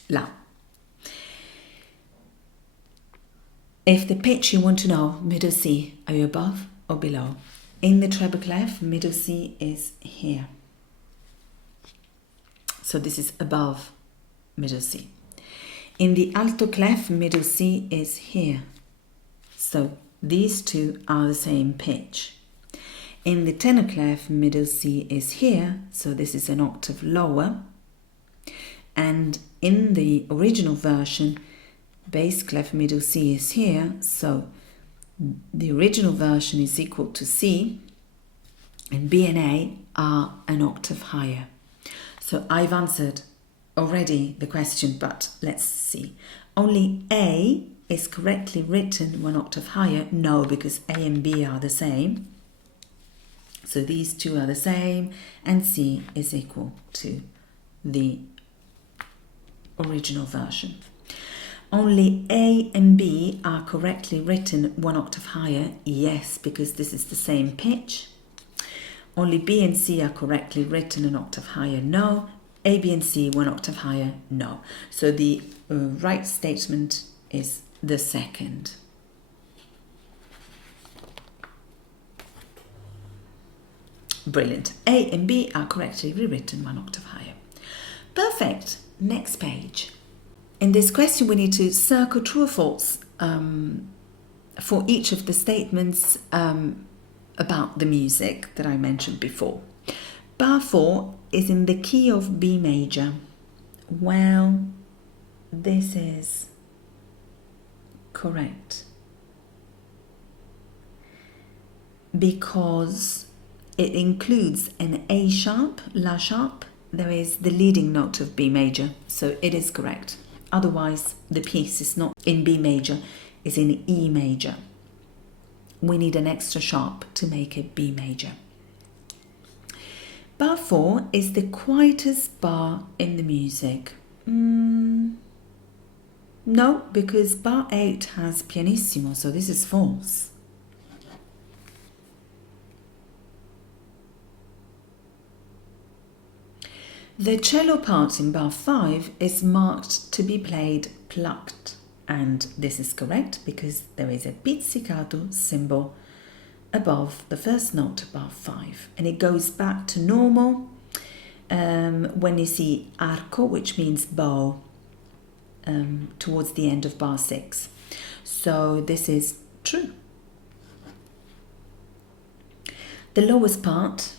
La. If the pitch you want to know, middle C, are you above or below? In the treble clef, middle C is here. So this is above middle C. In the alto clef, middle C is here. So these two are the same pitch. In the tenor clef, middle C is here. So this is an octave lower. And in the original version, bass clef middle C is here, so the original version is equal to C, and B and A are an octave higher. So I've answered already the question, but let's see. Only A is correctly written 1 octave higher. No, because A and B are the same. So these two are the same, and C is equal to the original version. Only A and B are correctly written 1 octave higher. Yes, because this is the same pitch. Only B and C are correctly written an octave higher. No. A, B and C 1 octave higher. No. So the right statement is the second. Brilliant. A and B are correctly rewritten 1 octave higher. Perfect. Next page. In this question, we need to circle true or false for each of the statements about the music that I mentioned before. Bar 4 is in the key of B major. Well, this is correct because it includes an A sharp, La sharp. There is the leading note of B major, so it is correct. Otherwise, the piece is not in B major, it's in E major. We need an extra sharp to make it B major. Bar 4 is the quietest bar in the music. No, because bar 8 has pianissimo, so this is false. The cello part in bar 5 is marked to be played plucked, and this is correct because there is a pizzicato symbol above the first note of bar 5, and it goes back to normal when you see arco, which means bow. towards the end of bar 6. So this is true. The lowest part,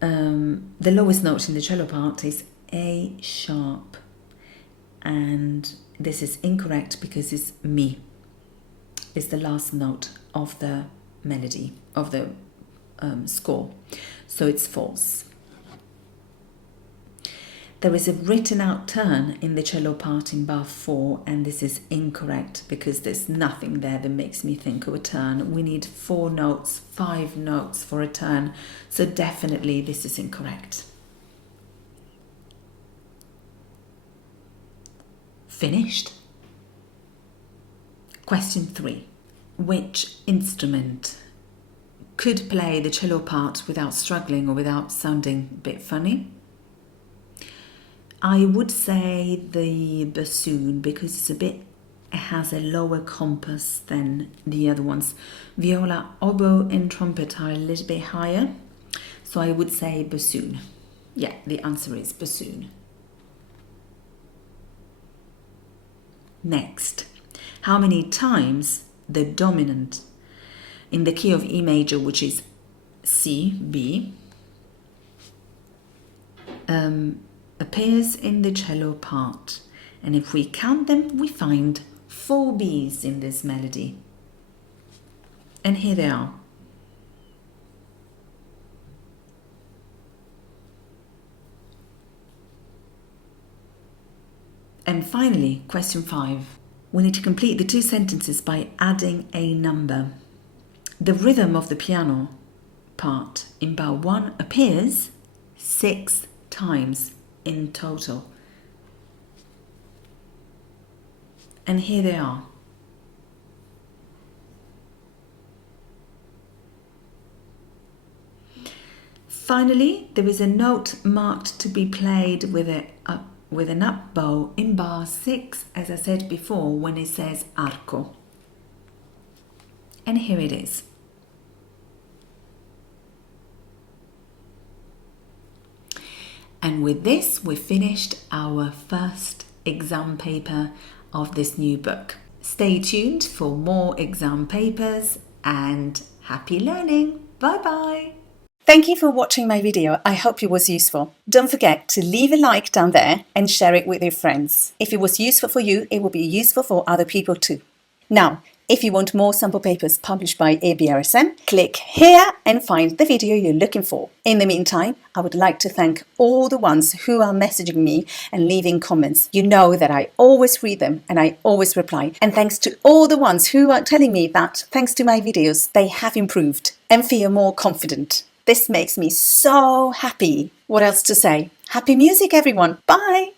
the lowest note in the cello part is A sharp, and this is incorrect because it's Mi. It's the last note of the melody, of the score, so it's false. There is a written out turn in the cello part in bar 4, and this is incorrect because there's nothing there that makes me think of a turn. We need 4 notes, 5 notes for a turn, so definitely this is incorrect. Finished? Question 3. Which instrument could play the cello part without struggling or without sounding a bit funny? I would say the bassoon, because it has a lower compass than the other ones. Viola, oboe and trumpet are a little bit higher, so I would say bassoon. Yeah, the answer is bassoon. Next, how many times the dominant in the key of E major, which is C, B, appears in the cello part? And if we count them, we find 4 B's in this melody. And here they are. And finally, question 5. We need to complete the 2 sentences by adding a number. The rhythm of the piano part in bar 1 appears 6 times in total. And here they are. Finally, there is a note marked to be played with an up bow in bar 6, as I said before, when it says arco. And here it is. And with this, we've finished our first exam paper of this new book. Stay tuned for more exam papers and happy learning. Bye-bye. Thank you for watching my video. I hope it was useful. Don't forget to leave a like down there and share it with your friends. If it was useful for you, it will be useful for other people too. Now, if you want more sample papers published by ABRSM, click here and find the video you're looking for. In the meantime, I would like to thank all the ones who are messaging me and leaving comments. You know that I always read them and I always reply. And thanks to all the ones who are telling me that, thanks to my videos, they have improved and feel more confident. This makes me so happy. What else to say? Happy music, everyone. Bye.